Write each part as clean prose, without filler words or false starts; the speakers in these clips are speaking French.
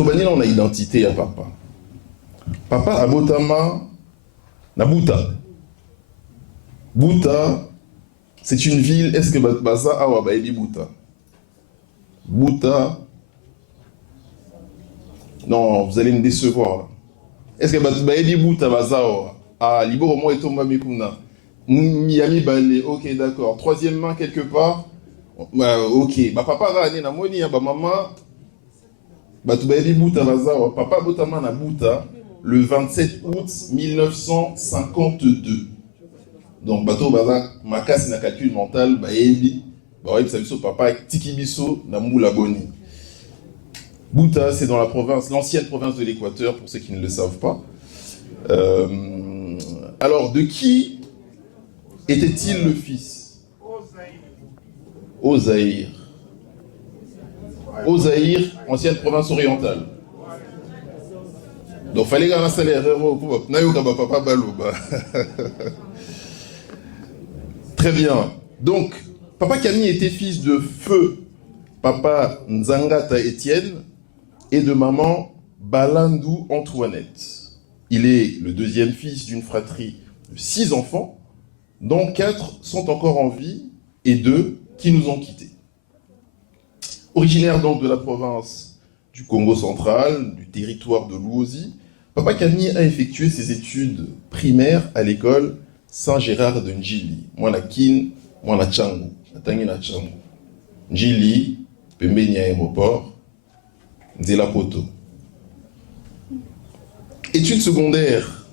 Tobani on a identité à papa. Papa a botama na Buta. Buta, c'est une ville, est-ce que Baza a Baebi Buta? Buta, non, vous allez me décevoir. Est-ce que Baebi Buta Baza ah, Libo Romo et Tomba Mikuna. Miami Balé, ok, d'accord. Troisièmement, quelque part, ok. Papa va aller na moni, maman, Baebi Buta Baza, papa Botama na Buta, le 27 août 1952. Donc, bateau baza, ma casse na calcul mental, Baebi, papa, Tikibiso, na Moula Boni. Buta, c'est dans la province, l'ancienne province de l'Équateur, pour ceux qui ne le savent pas. Alors, de qui était-il le fils? Ozaïr. Ozaïr, ancienne province orientale. Donc, fallait gagner un salaire. Papa Balouba. Très bien. Donc, Papa Camille était fils de feu Papa Nzangata Étienne et de maman Balandou Antoinette. Il est le deuxième fils d'une fratrie de 6 enfants, dont 4 sont encore en vie et 2 qui nous ont quittés. Originaire donc de la province du Congo central, du territoire de l'Ouosi, Papa Camille a effectué ses études primaires à l'école Saint-Gérard de Njili. Moi la kin, moi la changu, atangi na changu. Njili, pembeni aéroport, Nzela Poto. Études secondaires,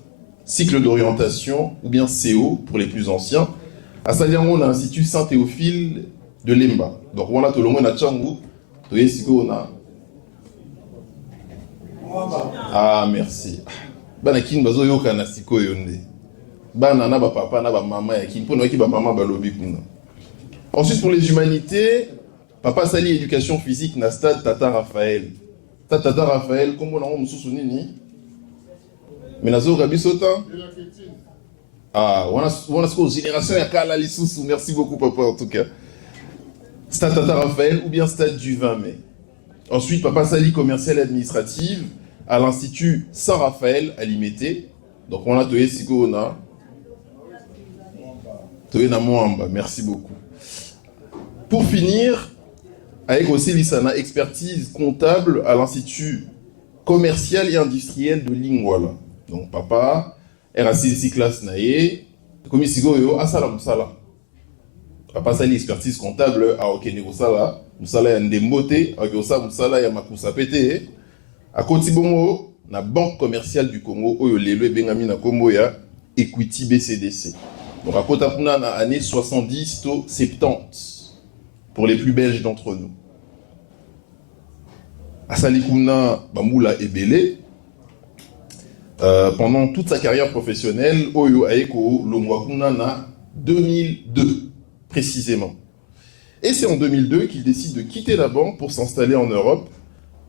cycle d'orientation, ou bien CO pour les plus anciens, à Saliango, on a l'Institut Saint-Théophile de Lemba. Donc, on a tout le monde à Tchangou, on a. Ah, merci. Banakin bazo yoka na siko yonde. Bana na ba papa na ba maman yakin, pour nous qui ba maman balobi kuna. Ensuite, pour les humanités, Papa Sali éducation physique na stade Tata Raphaël. Tata Raphaël, comme on a un sous nini. Mais nazo Rabisota. Ah, on a ce génération ya kala lisusu. Merci beaucoup papa en tout cas. Stade Tata Raphaël ou bien stade du 20 mai. Ensuite, Papa Sali commercial et administrative à l'Institut Saint-Raphaël à Limité. Donc on a Toye Siko on a Toye na Moamba. Merci beaucoup. Pour finir, avec aussi l'ISANA, expertise comptable à l'Institut commercial et industriel de Lingwala. Donc papa, RACC classe nae, comme ici go asala musala. Papa sali expertise comptable à Okene musala, musala ya ndembote, akosa musala ya makusa pété. À côté bongo na banque commerciale du Congo oyo lelo e bengami na kombo ya Equity BCDC. Donc à côté puna na année 70 to 70 pour les plus belges d'entre nous. Asali kuna Bamboula Ebele, pendant toute sa carrière professionnelle, Oyo Aeko Longwakuna na 2002 précisément. Et c'est en 2002 qu'il décide de quitter la banque pour s'installer en Europe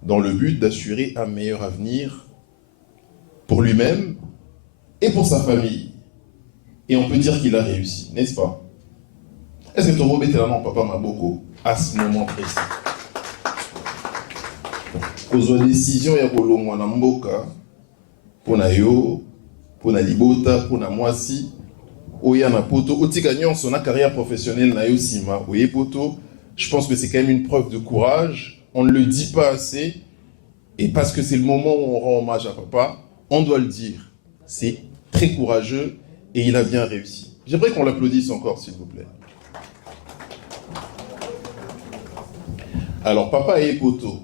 dans le but d'assurer un meilleur avenir pour lui-même et pour sa famille. Et on peut dire qu'il a réussi, n'est-ce pas? Est-ce que Toro Bétélaman, Papa Maboko, à ce moment précis? Cause de décision ya kolongwa na mboka pona yo pona libota pona mwasi oya na poto otika nyonso na carrière professionnelle na yo sima oye poto. Je pense que c'est quand même une preuve de courage. On ne le dit pas assez et parce que c'est le moment où on rend hommage à papa, on doit le dire. C'est très courageux et il a bien réussi. J'aimerais qu'on l'applaudisse encore s'il vous plaît. Alors papa et poto.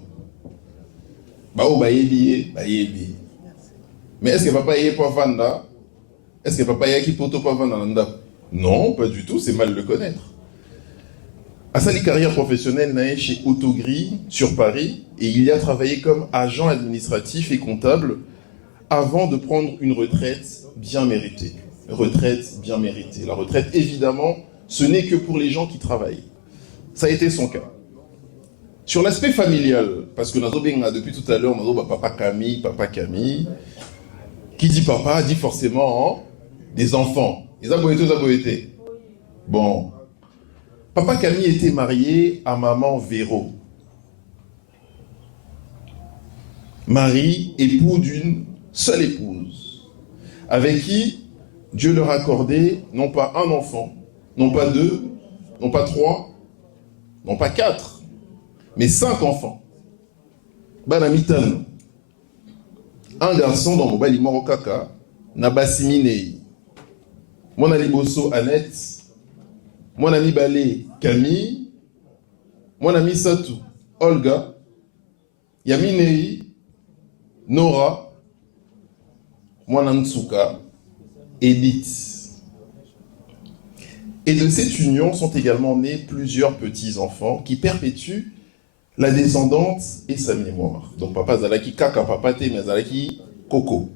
Mais est-ce que papa est pas vanda? Est-ce que papa est qui poto pas vanda? Non, pas du tout, c'est mal le connaître. À sa carrière professionnelle, naé chez Autogris sur Paris et il y a travaillé comme agent administratif et comptable avant de prendre une retraite bien méritée. Retraite bien méritée. La retraite, évidemment, ce n'est que pour les gens qui travaillent. Ça a été son cas. Sur l'aspect familial, parce que depuis tout à l'heure, on a papa Camille. Qui dit papa dit forcément des enfants. Les aboyés. Bon. Papa Camille était marié à maman Véro. Marie, époux d'une seule épouse, avec qui Dieu leur a accordé non pas un enfant, non pas deux, non pas trois, non pas quatre, mais 5 enfants. Banamitan, un garçon dans Mobali Morokaka, Nabasiminei. Mon ami Bosso Annette, mon ami Balé Camille, mon ami Satou Olga, Yaminei, Nora, mon ami Tsuka, Edith. Et de cette union sont également nés plusieurs petits-enfants qui perpétuent la descendance et sa mémoire. Donc papa Zalaki Kaka, papa Te, mais Zalaki Koko.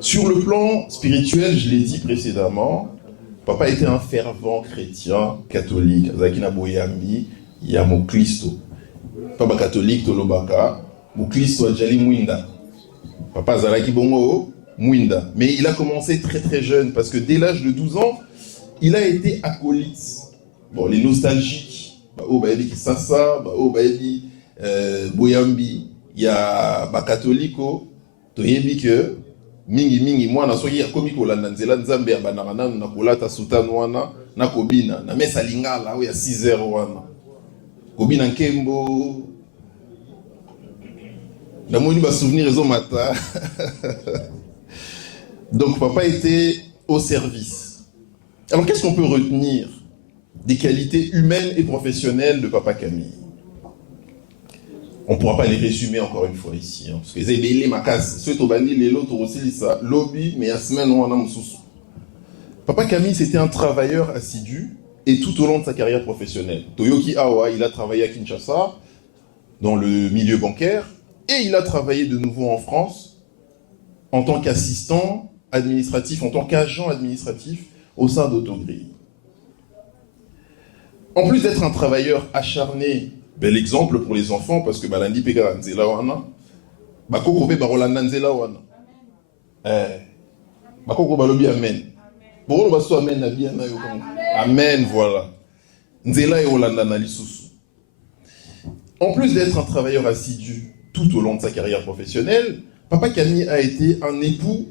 Sur le plan spirituel, je l'ai dit précédemment, papa était un fervent chrétien catholique. Zalaki na boyambi, ya mo Christo. Papa catholique tolobaka, mo Christo ajali mwinda. Papa Zalaki bongo mwinda. Mais il a commencé très très jeune parce que dès l'âge de 12 ans, il a été acolyte. Bon, les nostalgiques, oh baby Kisasa, oh baby boyambi, il y a ba catholico, toyebi que mingi mwana soki ya komi kolanda nzela nzambe ya banana na kolata sultan wana na kobina na mesa lingala o ya 6h wana kobina nkembo na moni ba souvenir ezo mata. Donc papa était au service. Alors qu'est-ce qu'on peut retenir des qualités humaines et professionnelles de papa Camille? On ne pourra pas les résumer encore une fois ici, hein, parce que c'est belé ma casse. Ceux qui ont banni les lots aussi ça, lobby, mais à semaine on a un sous. Papa Camille, c'était un travailleur assidu et tout au long de sa carrière professionnelle. Toyoki Awa, il a travaillé à Kinshasa dans le milieu bancaire et il a travaillé de nouveau en France en tant qu'assistant administratif, en tant qu'agent administratif au sein d'Autogrill. En plus d'être un travailleur acharné, bel exemple pour les enfants, parce que Balandi Pega Nzela Wana, Bakoko Be Barolanda Nzela Wana. Bakoko Balobi Amen. Boro Basso Amen Nabi Amen, voilà. Nzela et Olanda Nalisusu. En plus d'être un travailleur assidu tout au long de sa carrière professionnelle, Papa Camille a été un époux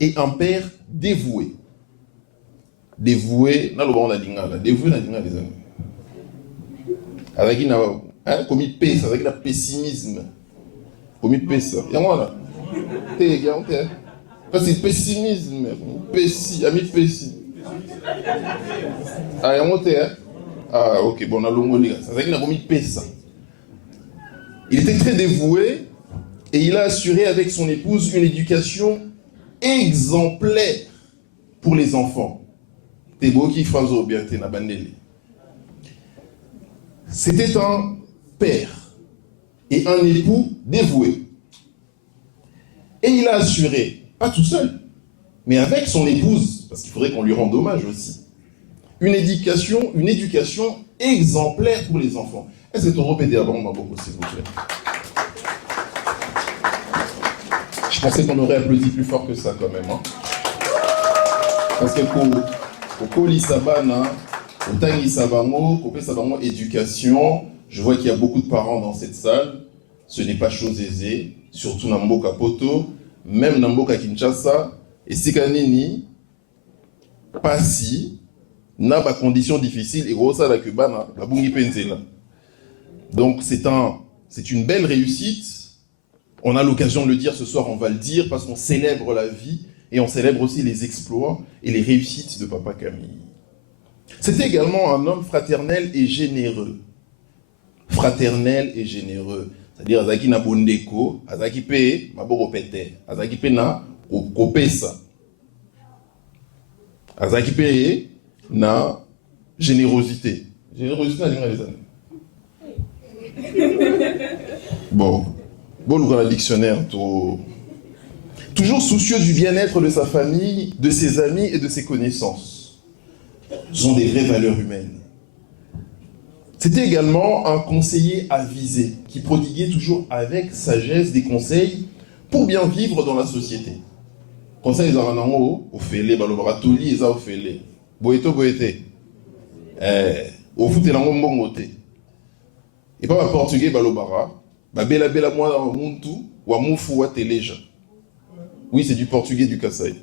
et un père dévoué. Dévoué, dévoué les amis. Avec une commis pèse, avec le pessimisme. Commis pèse. Il y a moi là. Parce que c'est pessimisme. Pessi, ami pessi. Ah, il y a moi ah, ok, bon, on a l'ongoli. C'est avec une commis pèse. Il était très dévoué et il a assuré avec son épouse une éducation exemplaire pour les enfants. C'était un père et un époux dévoué. Et il a assuré, pas tout seul, mais avec son épouse, parce qu'il faudrait qu'on lui rende hommage aussi, une éducation exemplaire pour les enfants. Est-ce que tu peux répéter avant ma beaucoup, s'il vous plaît? Je pensais qu'on aurait applaudi plus fort que ça quand même. Hein? Parce que au Koli Sabana, au Tangi Sabango, au Kopé Sabango éducation, je vois qu'il y a beaucoup de parents dans cette salle. Ce n'est pas chose aisée, surtout Namboka Poto, même Namboka Kinshasa, et Sikanini, pas si, n'a pas conditions difficiles, et Rosa la Cubana, la Bungi Penzela. Donc c'est une belle réussite. On a l'occasion de le dire ce soir, on va le dire, parce qu'on célèbre la vie, et on célèbre aussi les exploits et les réussites de Papa Camille. C'était également un homme fraternel et généreux. Fraternel et généreux. C'est-à-dire, Azaki na bondeko, Azaki pe, maboro pete, Azaki pe na kopesa. Azaki pe na générosité. Générosité, na les années. Bon, le dictionnaire, toujours soucieux du bien-être de sa famille, de ses amis et de ses connaissances. Ce sont des vraies valeurs humaines. C'était également un conseiller avisé, qui prodiguait toujours avec sagesse des conseils pour bien vivre dans la société. Conseil Zaranango, au félé, balobaratoli, eza au félé. Boeto boete. Au foot, elango mbongote. Et pas portugais balobara. Bela bela moi muntu, wa mufu wa teleja. Oui, c'est du portugais du Kasaï.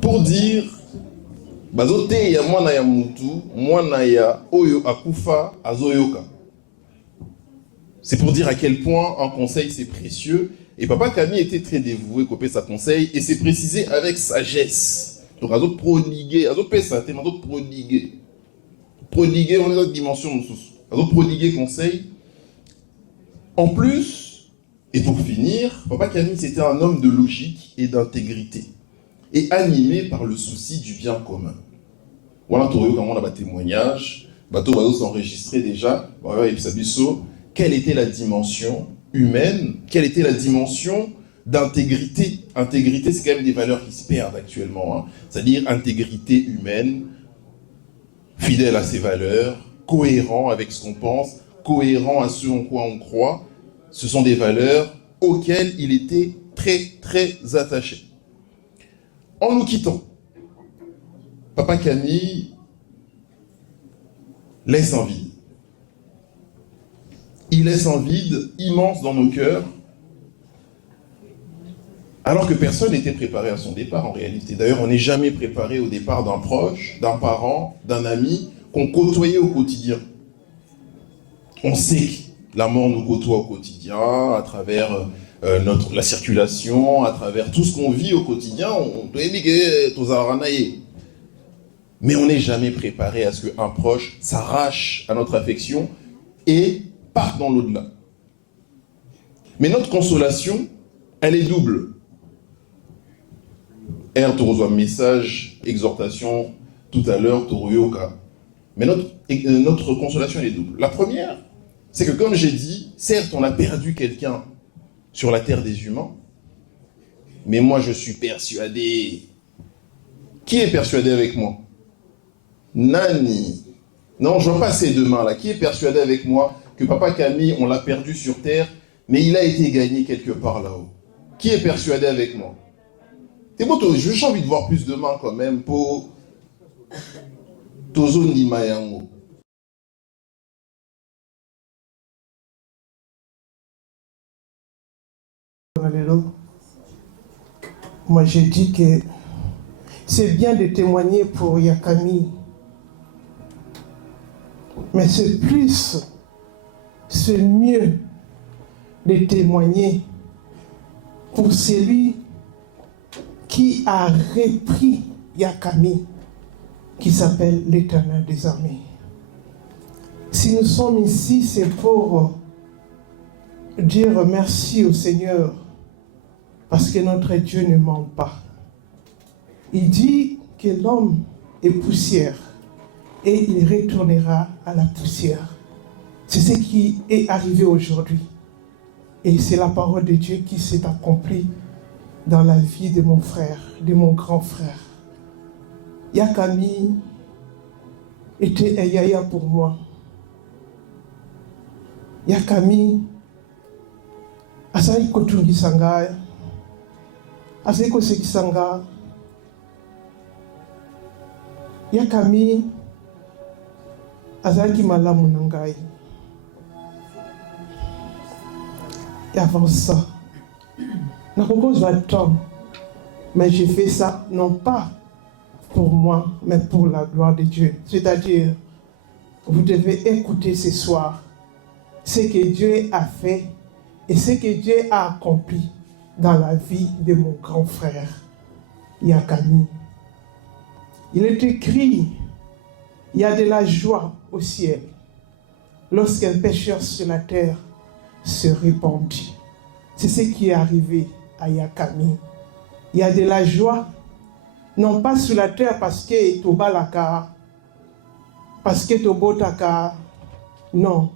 Pour dire, bazote ya mwana ya mutu, mwana ya oyo akufa azoyoka. C'est pour dire à quel point un conseil c'est précieux. Et Papa Camille était très dévoué copier sa conseil et c'est précisé avec sagesse. Donc azo prodiguer, azo pesa, azo prodiguer. Prodiguer dans les autres dimensions, azo prodiguer conseil. En plus, et pour finir, Papa Camille c'était un homme de logique et d'intégrité et animé par le souci du bien commun. Voilà, tu comment on a des témoignages, bateau va s'enregistrer déjà, quelle était la dimension humaine, quelle était la dimension d'intégrité. Intégrité, c'est quand même des valeurs qui se perdent actuellement, hein. C'est-à-dire intégrité humaine, fidèle à ses valeurs, cohérent avec ce qu'on pense, cohérent à ce en quoi on croit. Ce sont des valeurs auxquelles il était très, très attaché. En nous quittant, Papa Camille laisse un vide. Il laisse un vide immense dans nos cœurs, alors que personne n'était préparé à son départ en réalité. D'ailleurs, on n'est jamais préparé au départ d'un proche, d'un parent, d'un ami qu'on côtoyait au quotidien. On sait que la mort nous côtoie au quotidien, à travers la circulation, à travers tout ce qu'on vit au quotidien. Mais on n'est jamais préparé à ce qu'un proche s'arrache à notre affection et part dans l'au-delà. Mais notre consolation, elle est double. Tu reçois un message, exhortation, tout à l'heure, Torioka. Mais notre consolation, elle est double. La première, c'est que comme j'ai dit, certes, on a perdu quelqu'un sur la terre des humains, mais moi, je suis persuadé. Qui est persuadé avec moi? Nani. Non, je vois pas ces deux mains-là. Qui est persuadé avec moi que Papa Camille, on l'a perdu sur terre, mais il a été gagné quelque part là-haut? Qui est persuadé avec moi? J'ai envie de voir plus de mains quand même pour Tozo Nimayango. Moi, j'ai dit que c'est bien de témoigner pour Yakami, mais c'est mieux de témoigner pour celui qui a repris Yakami, qui s'appelle l'Éternel des armées. Si nous sommes ici, c'est pour dire merci au Seigneur, parce que notre Dieu ne ment pas. Il dit que l'homme est poussière et il retournera à la poussière. C'est ce qui est arrivé aujourd'hui. Et c'est la parole de Dieu qui s'est accomplie dans la vie de mon frère, de mon grand frère. Yakami était un yaya pour moi. Yakami, asali kotungisanga, asali kosekisanga. Yakami azalaki malamu na ngai. Et avant ça, nakokozwa temps, mais j'ai fait ça non pas pour moi, mais pour la gloire de Dieu. C'est-à-dire, vous devez écouter ce soir ce que Dieu a fait et ce que Dieu a accompli dans la vie de mon grand frère, Yakami. Il est écrit, il y a de la joie au ciel lorsqu'un pécheur sur la terre se répandit. C'est ce qui est arrivé à Yakami. Il y a de la joie, non pas sur la terre parce que Tobalaka, parce que Tobotaka, non,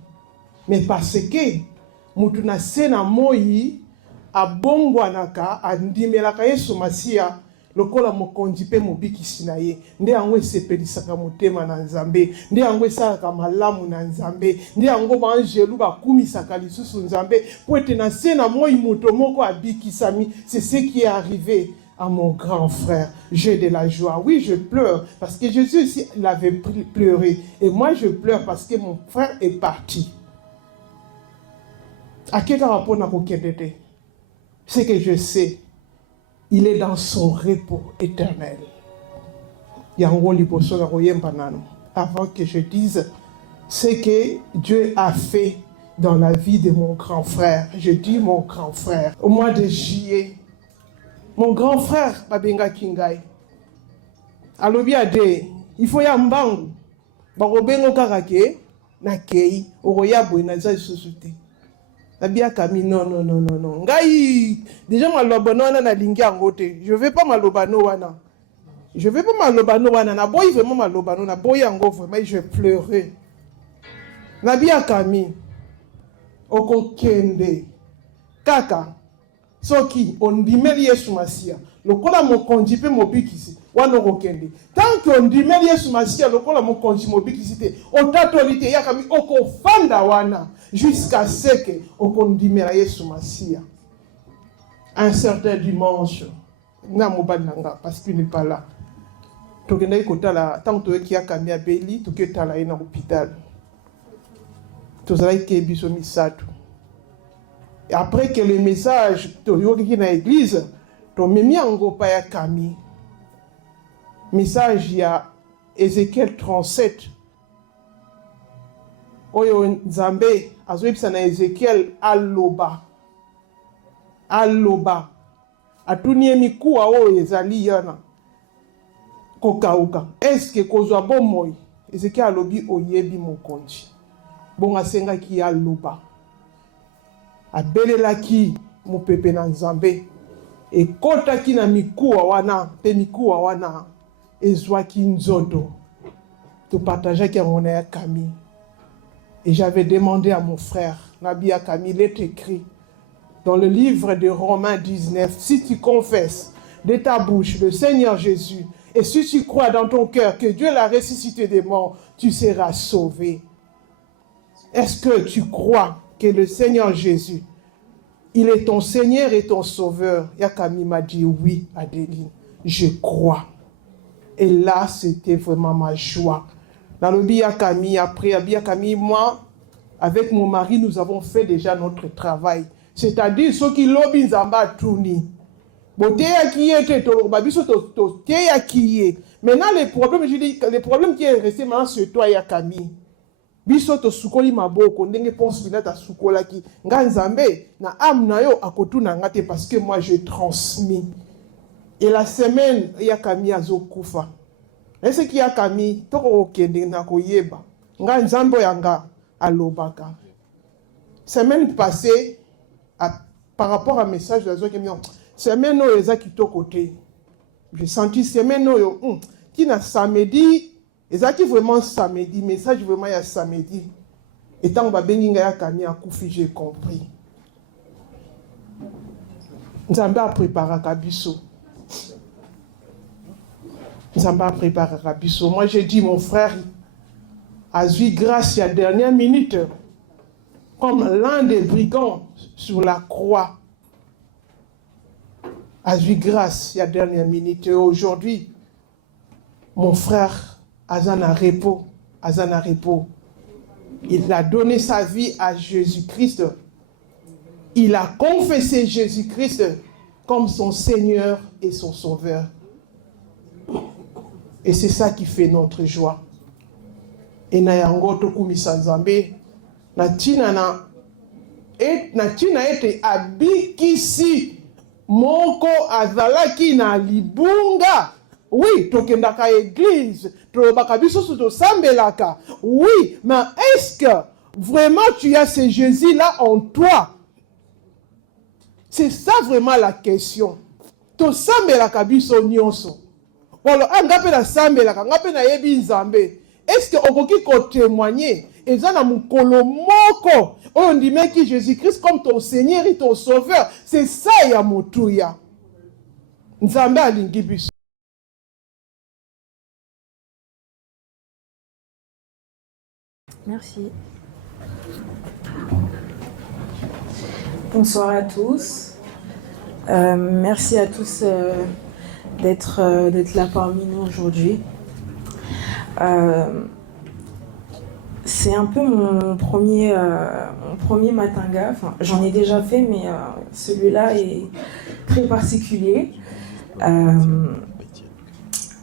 mais parce que Mutuna Sena Moyi abongwanaka andimelaka Yesu Masia lokola mokonzi pe mobikisi na ye nde yango esepelisaka motema na Nzambe, nde yango esalaka malamu na Nzambe, nde yango baangelu bakumisaka lisusu Nzambe po ete na se na moi moto moko abikisami. C'est ce qui est arrivé à mon grand frère. J'ai de la joie. Oui, je pleure parce que Jésus aussi l'avait pleuré. Et moi, je pleure parce que mon frère est parti. À quel rapport n'a aucun été? Ce que je sais, il est dans son repos éternel. Avant que je dise ce que Dieu a fait dans la vie de mon grand frère. Je dis mon grand frère. Au mois de juillet, mon grand frère, Babenga Kingai, alobi ade, il faut y ambangu. Barobengo karake, na kei, oroya boina za susute. Nabia Kami, non. Ngai, déjà malobano wana na lingi angote. Je vais pas malobano wana. Je vais pas malobano wana. Na boy vraiment malobano, na boy ango vraiment, je pleurais. Nabia Kami, oko kende, kaka, soki, on dimeli Yesu Masia. Lokola mo konji pe mo bikisi, wana oko kende. Tant que on dimeli Yesu Masia, lokola mo konji mo bikisi te, otatolite ya Kami, oko fanda wana. Jusqu'à ce que on dimela Yesu Masia. Un certain dimanche, parce qu'il n'est pas là. Tant que tu as Kami à Beli, tu es là dans l'hôpital. Tu as et après que le message, tu as dans l'église, tu as mis en groupe à Kami. Message, il y a Ézéchiel 37. Oyo Nzambe azoyebisa na Ezekiel aloba atunie mikuwa oyo ezali yana kokauka eske kozwa bomoi Ezekiel alobi oyebi mokonzi bonga sengaki aloba abelelaki mopepe na Nzambe ekotaki na mikuwa wana pe mikuwa wana ezwaki nzoto topartageaki yango na ya Kami. Et j'avais demandé à mon frère, Nabi Akami, il est écrit dans le livre de Romains 19, si tu confesses de ta bouche le Seigneur Jésus, et si tu crois dans ton cœur que Dieu l'a ressuscité des morts, tu seras sauvé. Est-ce que tu crois que le Seigneur Jésus, il est ton Seigneur et ton Sauveur? Yakami m'a dit oui, Adeline, je crois. Et là, c'était vraiment ma joie. Dans le Biakami, après Biakami, moi, avec mon mari, nous avons fait déjà notre travail. C'est-à-dire, ceux qui lobby Nzamba Touni. Maintenant, le problème, je dis, le problème qui est resté maintenant sur toi, Yakami. Biso to sukoli maboko, ndenge pense binata sukola ki. Nga Nzambe, na am na yo akotu na ngate parce que moi, je transmis. Et la semaine, Yakami azo kufa. Est-ce qu'il y a Kami, toko kende na koyeba, nga Nzambo yanga alobaka. Semaine passée, par rapport à message de la zone, semaine no eza kito côté. J'ai senti semaine no qui na samedi, eza qui vraiment samedi, message vraiment ya samedi. Et tant ba bengi nga ya Kami a kufi, j'ai compris. Nzambe a préparé kabiso. Nzamba prépare Rabiso. Moi, j'ai dit, mon frère a eu grâce à la dernière minute, comme l'un des brigands sur la croix a eu grâce à la dernière minute. Et aujourd'hui, mon frère Azana Repo, il a donné sa vie à Jésus-Christ. Il a confessé Jésus-Christ comme son Seigneur et son Sauveur. Et c'est ça qui fait notre joie. Et na yango tokumisa Nzambe na tina ete abikisi moko azalaki na libunga. Oui, tokendaka église, tolobaka biso so tosambelaka. Oui, mais est-ce que vraiment tu as ce Jésus-là en toi? C'est ça vraiment la question. Tosambelaka biso nyonso. Est-ce que okoki ko témoigner ezana mukolo moko on dit que Jésus-Christ comme ton Seigneur et ton Sauveur? C'est ça ya motuya. Nzambe alingi biso. Merci. Bonsoir à tous. Merci à tous d'être là parmi nous aujourd'hui. c'est un peu mon premier matanga. Enfin, j'en ai déjà fait, mais celui-là est très particulier.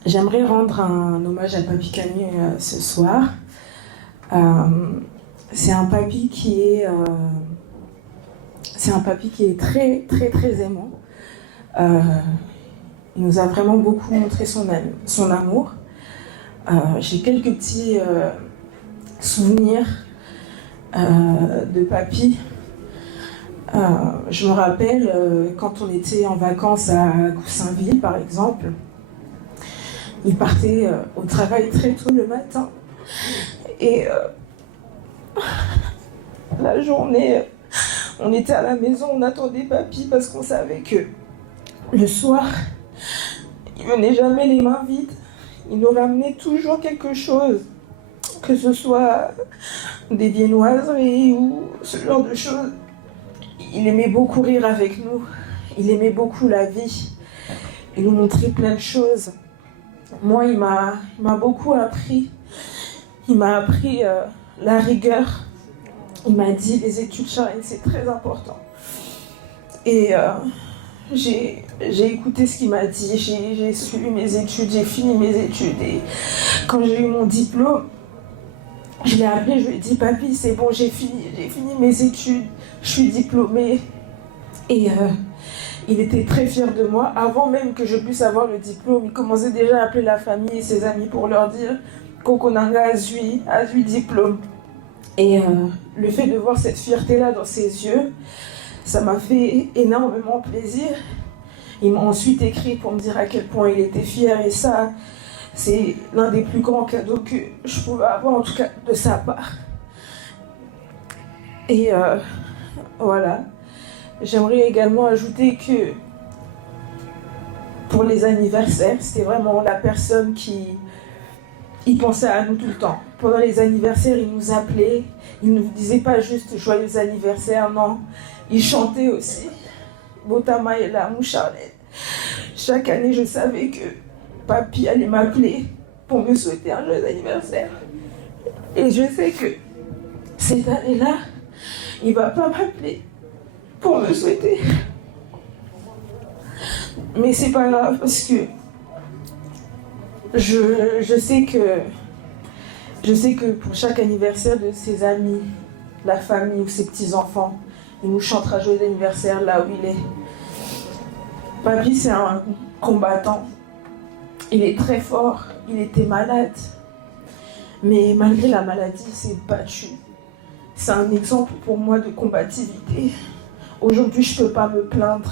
J'aimerais rendre un hommage à Papy Camille ce soir. C'est un papy qui est très très très aimant. Il nous a vraiment beaucoup montré son amour. J'ai quelques petits souvenirs de papy. Je me rappelle quand on était en vacances à Goussainville, par exemple. Il partait au travail très tôt le matin. Et la journée, on était à la maison, on attendait papy parce qu'on savait que le soir, il venait jamais les mains vides. Il nous ramenait toujours quelque chose, que ce soit des viennoiseries ou ce genre de choses. Il aimait beaucoup rire avec nous. Il aimait beaucoup la vie. Il nous montrait plein de choses. Moi, il m'a beaucoup appris. Il m'a appris la rigueur. Il m'a dit les études, Charlène, c'est très important. Et j'ai écouté ce qu'il m'a dit. J'ai suivi mes études, j'ai fini mes études. Et quand j'ai eu mon diplôme, je l'ai appelé, je lui ai dit, papy, c'est bon, j'ai fini mes études, je suis diplômée. Et il était très fier de moi. Avant même que je puisse avoir le diplôme, il commençait déjà à appeler la famille et ses amis pour leur dire Kokonanga a eu diplôme. Et le fait de voir cette fierté-là dans ses yeux, ça m'a fait énormément plaisir. Il m'a ensuite écrit pour me dire à quel point il était fier. Et ça, c'est l'un des plus grands cadeaux que je pouvais avoir, en tout cas de sa part. Et voilà. J'aimerais également ajouter que pour les anniversaires, c'était vraiment la personne qui pensait à nous tout le temps. Pendant les anniversaires, il nous appelait, il ne nous disait pas juste joyeux anniversaire, non. Il chantait aussi. Botama et la Charlène. Chaque année, je savais que papy allait m'appeler pour me souhaiter un joyeux anniversaire. Et je sais que cette année-là, il ne va pas m'appeler pour me souhaiter. Mais c'est pas grave parce que je sais que pour chaque anniversaire de ses amis, la famille ou ses petits-enfants, il nous chantera joyeux anniversaire là où il est. Papy, c'est un combattant. Il est très fort, il était malade. Mais malgré la maladie, il s'est battu. C'est un exemple pour moi de combativité. Aujourd'hui, je ne peux pas me plaindre.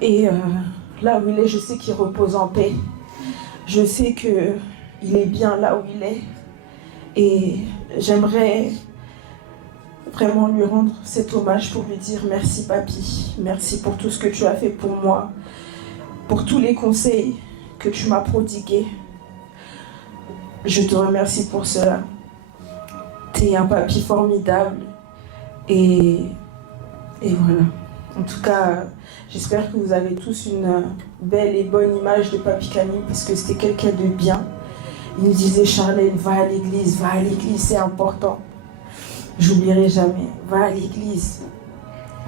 Et là où il est, je sais qu'il repose en paix. Je sais qu'il est bien là où il est. Et j'aimerais vraiment lui rendre cet hommage pour lui dire merci papy. Merci pour tout ce que tu as fait pour moi. Pour tous les conseils que tu m'as prodigués. Je te remercie pour cela. Tu es un papy formidable. Et voilà. En tout cas, j'espère que vous avez tous une belle et bonne image de Papy Camille parce que c'était quelqu'un de bien. Il disait Charlène, va à l'église, c'est important. J'oublierai jamais, va à l'église.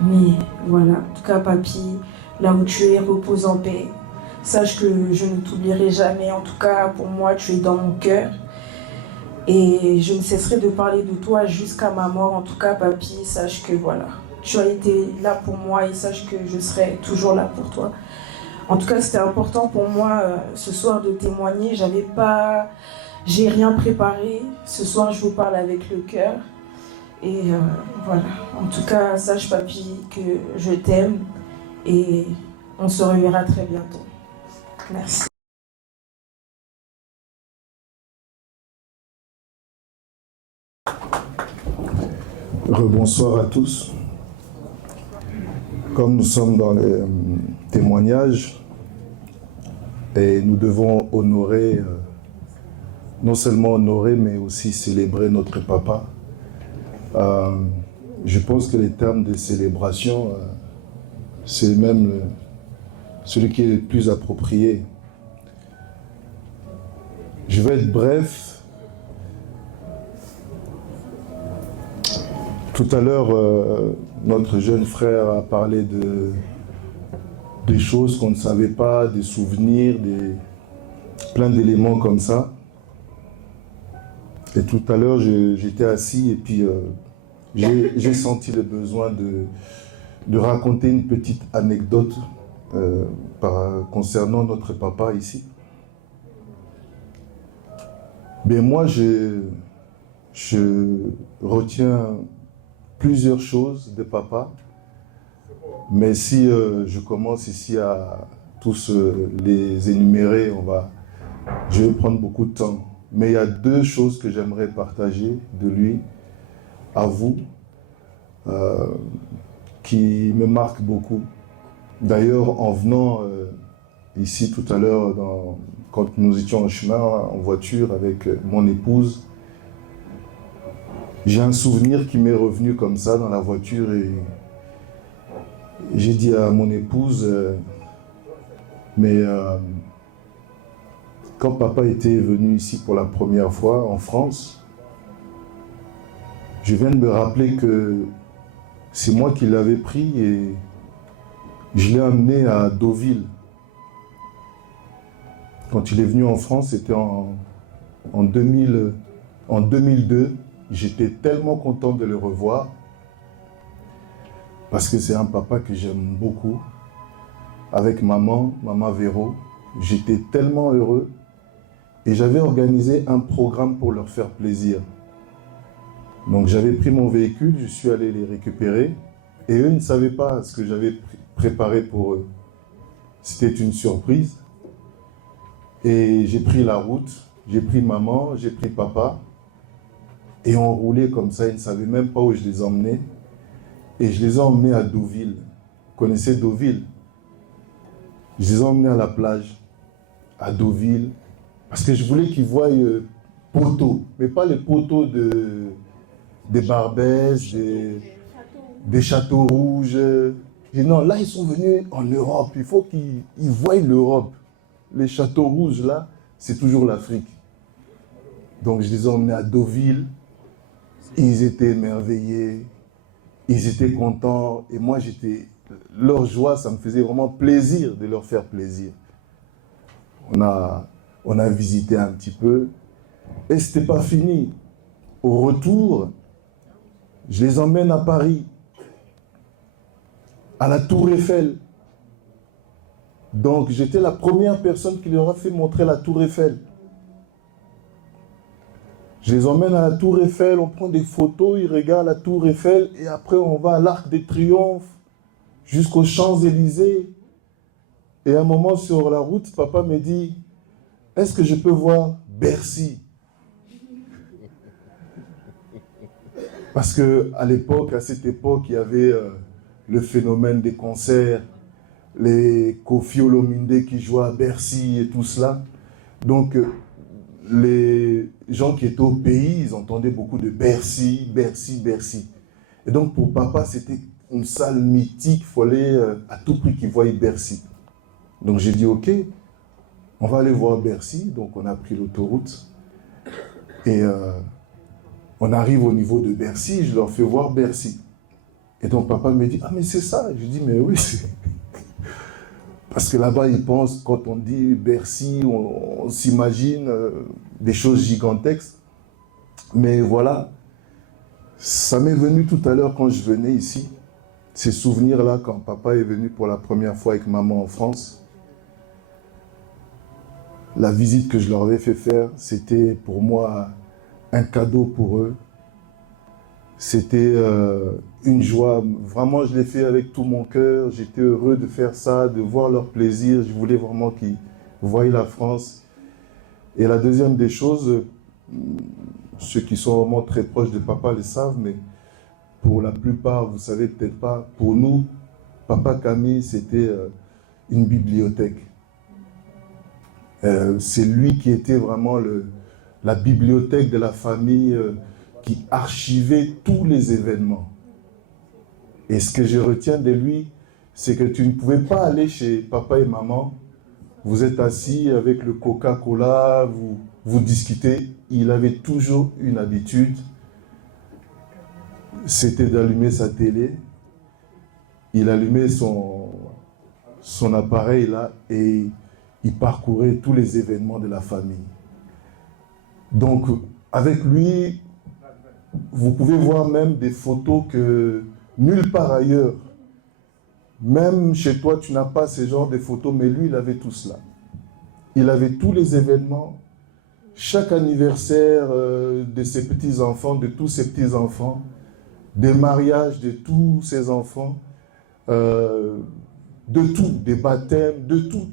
Mais voilà, en tout cas papy, là où tu es, repose en paix. Sache que je ne t'oublierai jamais. En tout cas, pour moi, tu es dans mon cœur. Et je ne cesserai de parler de toi jusqu'à ma mort. En tout cas, papy, sache que voilà, tu as été là pour moi et sache que je serai toujours là pour toi. En tout cas, c'était important pour moi ce soir de témoigner. J'ai rien préparé. Ce soir, je vous parle avec le cœur. Et voilà. En tout cas, sache, papy, que je t'aime et on se reverra très bientôt. Merci. Rebonsoir à tous. Comme nous sommes dans les témoignages, et nous devons honorer, non seulement honorer, mais aussi célébrer notre papa. Je pense que les termes de célébration, c'est même celui qui est le plus approprié. Je vais être bref. Tout à l'heure, notre jeune frère a parlé des choses qu'on ne savait pas, des souvenirs, plein d'éléments comme ça. Et tout à l'heure, j'étais assis et puis j'ai senti le besoin de raconter une petite anecdote concernant notre papa ici. Mais moi, je retiens plusieurs choses de papa, mais si je commence ici à tous les énumérer, je vais prendre beaucoup de temps. Mais il y a deux choses que j'aimerais partager de lui à vous, qui me marquent beaucoup. D'ailleurs, en venant ici tout à l'heure, quand nous étions en chemin, en voiture avec mon épouse, j'ai un souvenir qui m'est revenu comme ça dans la voiture et j'ai dit à mon épouse, quand papa était venu ici pour la première fois en France, je viens de me rappeler que c'est moi qui l'avais pris et je l'ai amené à Deauville. Quand il est venu en France, c'était en 2002. J'étais tellement content de le revoir parce que c'est un papa que j'aime beaucoup. Avec maman Véro, j'étais tellement heureux et j'avais organisé un programme pour leur faire plaisir. Donc j'avais pris mon véhicule, je suis allé les récupérer et eux ne savaient pas ce que j'avais préparé pour eux. C'était une surprise et j'ai pris la route, j'ai pris maman, j'ai pris papa. Et on roulait comme ça, ils ne savaient même pas où je les emmenais. Et je les ai emmenés à Deauville. Vous connaissez Deauville? Je les ai emmenés à la plage, à Deauville, parce que je voulais qu'ils voient poteaux, mais pas les poteaux des Barbès, des Châteaux Rouges. J'ai dit non, là ils sont venus en Europe, il faut qu'ils voient l'Europe. Les Châteaux Rouges là, c'est toujours l'Afrique. Donc je les ai emmenés à Deauville. Ils étaient émerveillés, ils étaient contents, et moi leur joie, ça me faisait vraiment plaisir de leur faire plaisir. On a visité un petit peu, et c'était pas fini. Au retour, je les emmène à Paris, à la Tour Eiffel. Donc j'étais la première personne qui leur a fait montrer la Tour Eiffel. Je les emmène à la Tour Eiffel, on prend des photos, ils regardent la Tour Eiffel et après on va à l'Arc de Triomphe jusqu'aux Champs-Élysées. Et à un moment sur la route, papa me dit « Est-ce que je peux voir Bercy ?» Parce qu'à l'époque, à cette époque, il y avait le phénomène des concerts, les Koffi Olomide qui jouaient à Bercy et tout cela. Donc, les gens qui étaient au pays, ils entendaient beaucoup de Bercy, Bercy, Bercy. Et donc pour papa, c'était une salle mythique, il fallait à tout prix qu'il voie Bercy. Donc j'ai dit ok, on va aller voir Bercy. Donc on a pris l'autoroute et on arrive au niveau de Bercy, je leur fais voir Bercy. Et donc papa me dit ah mais c'est ça. Je dis mais oui, c'est... Parce que là-bas, ils pensent, quand on dit Bercy, on s'imagine des choses gigantesques. Mais voilà, ça m'est venu tout à l'heure quand je venais ici. Ces souvenirs-là, quand papa est venu pour la première fois avec maman en France. La visite que je leur avais fait faire, c'était pour moi un cadeau pour eux. C'était une joie. Vraiment, je l'ai fait avec tout mon cœur. J'étais heureux de faire ça, de voir leur plaisir. Je voulais vraiment qu'ils voient la France. Et la deuxième des choses, ceux qui sont vraiment très proches de papa le savent, mais pour la plupart, vous ne savez peut-être pas, pour nous, papa Camille, c'était une bibliothèque. C'est lui qui était vraiment la bibliothèque de la famille, qui archivait tous les événements. Et ce que je retiens de lui, c'est que tu ne pouvais pas aller chez papa et maman, vous êtes assis avec le Coca-Cola, vous discutez. Il avait toujours une habitude, c'était d'allumer sa télé. Il allumait son appareil là et il parcourait tous les événements de la famille. Donc, avec lui, vous pouvez voir même des photos que nulle part ailleurs, même chez toi, tu n'as pas ce genre de photos, mais lui, il avait tout cela. Il avait tous les événements, chaque anniversaire de ses petits-enfants, de tous ses petits-enfants, des mariages de tous ses enfants, de tout, des baptêmes, de tout.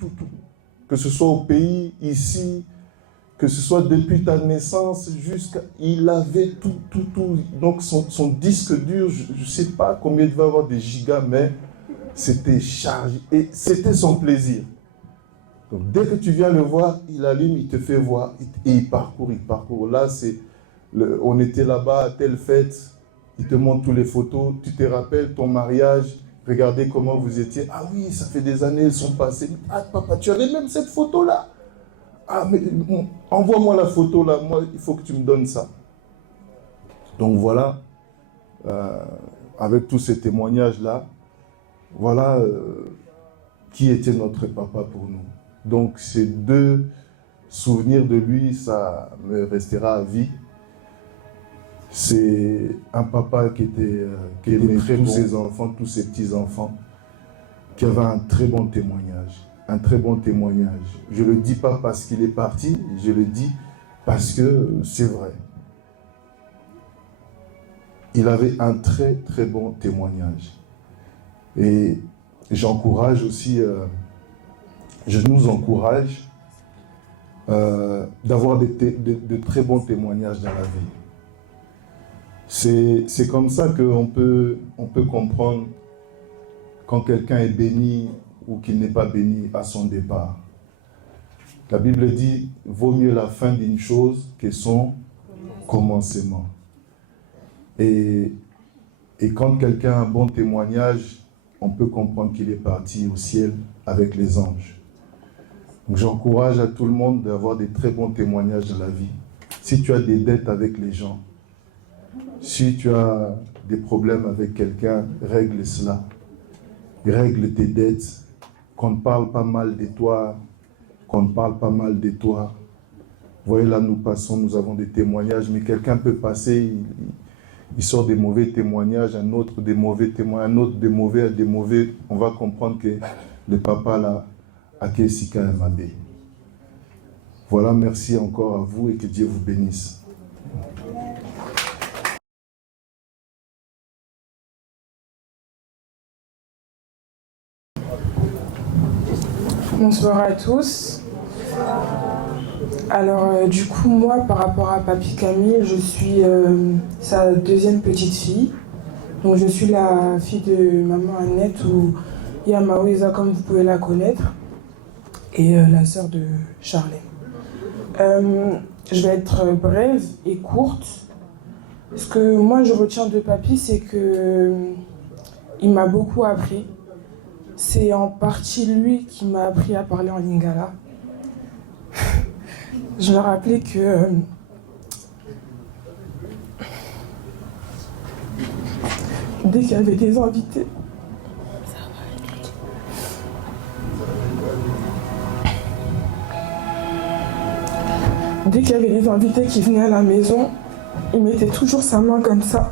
Que ce soit au pays, ici, que ce soit depuis ta naissance jusqu'à... Il avait tout. Donc son disque dur, je ne sais pas combien il devait avoir de gigas, mais c'était chargé. Et c'était son plaisir. Donc dès que tu viens le voir, il allume, il te fait voir, et il parcourt. Là, on était là-bas à telle fête, il te montre toutes les photos, tu te rappelles ton mariage, regardez comment vous étiez. Ah oui, ça fait des années, elles sont passées. Ah papa, tu avais même cette photo-là. Ah mais envoie-moi la photo là, moi il faut que tu me donnes ça. Donc voilà, avec tous ces témoignages-là, voilà qui était notre papa pour nous. Donc ces deux souvenirs de lui, ça me restera à vie. C'est un papa qui aimait tous ses enfants, tous ses petits-enfants, qui avait un très bon témoignage. Un très bon témoignage. Je ne le dis pas parce qu'il est parti, je le dis parce que c'est vrai. Il avait un très très bon témoignage. Et j'encourage aussi, je nous encourage d'avoir de très bons témoignages dans la vie. C'est comme ça qu'on peut comprendre quand quelqu'un est béni ou qu'il n'est pas béni à son départ. La Bible dit, vaut mieux la fin d'une chose que son commencement. Et quand quelqu'un a un bon témoignage, on peut comprendre qu'il est parti au ciel avec les anges. Donc j'encourage à tout le monde d'avoir des très bons témoignages dans la vie. Si tu as des dettes avec les gens, si tu as des problèmes avec quelqu'un, règle cela. Règle tes dettes. Qu'on ne parle pas mal de toi, qu'on ne parle pas mal de toi. Vous voyez, là, nous passons, nous avons des témoignages, mais quelqu'un peut passer, il sort des mauvais témoignages, un autre des mauvais témoignages, un autre des mauvais. On va comprendre que le papa, là, a Kessika Mabé. Voilà, merci encore à vous et que Dieu vous bénisse. Bonsoir à tous. Alors du coup moi par rapport à Papy Camille, je suis sa deuxième petite fille. Donc je suis la fille de maman Annette ou Yamaoisa comme vous pouvez la connaître et la sœur de Charlet. Je vais être brève et courte. Ce que moi je retiens de Papy, c'est que il m'a beaucoup appris. C'est en partie lui qui m'a appris à parler en lingala. Je me rappelais que dès qu'il y avait des invités, qui venaient à la maison, il mettait toujours sa main comme ça.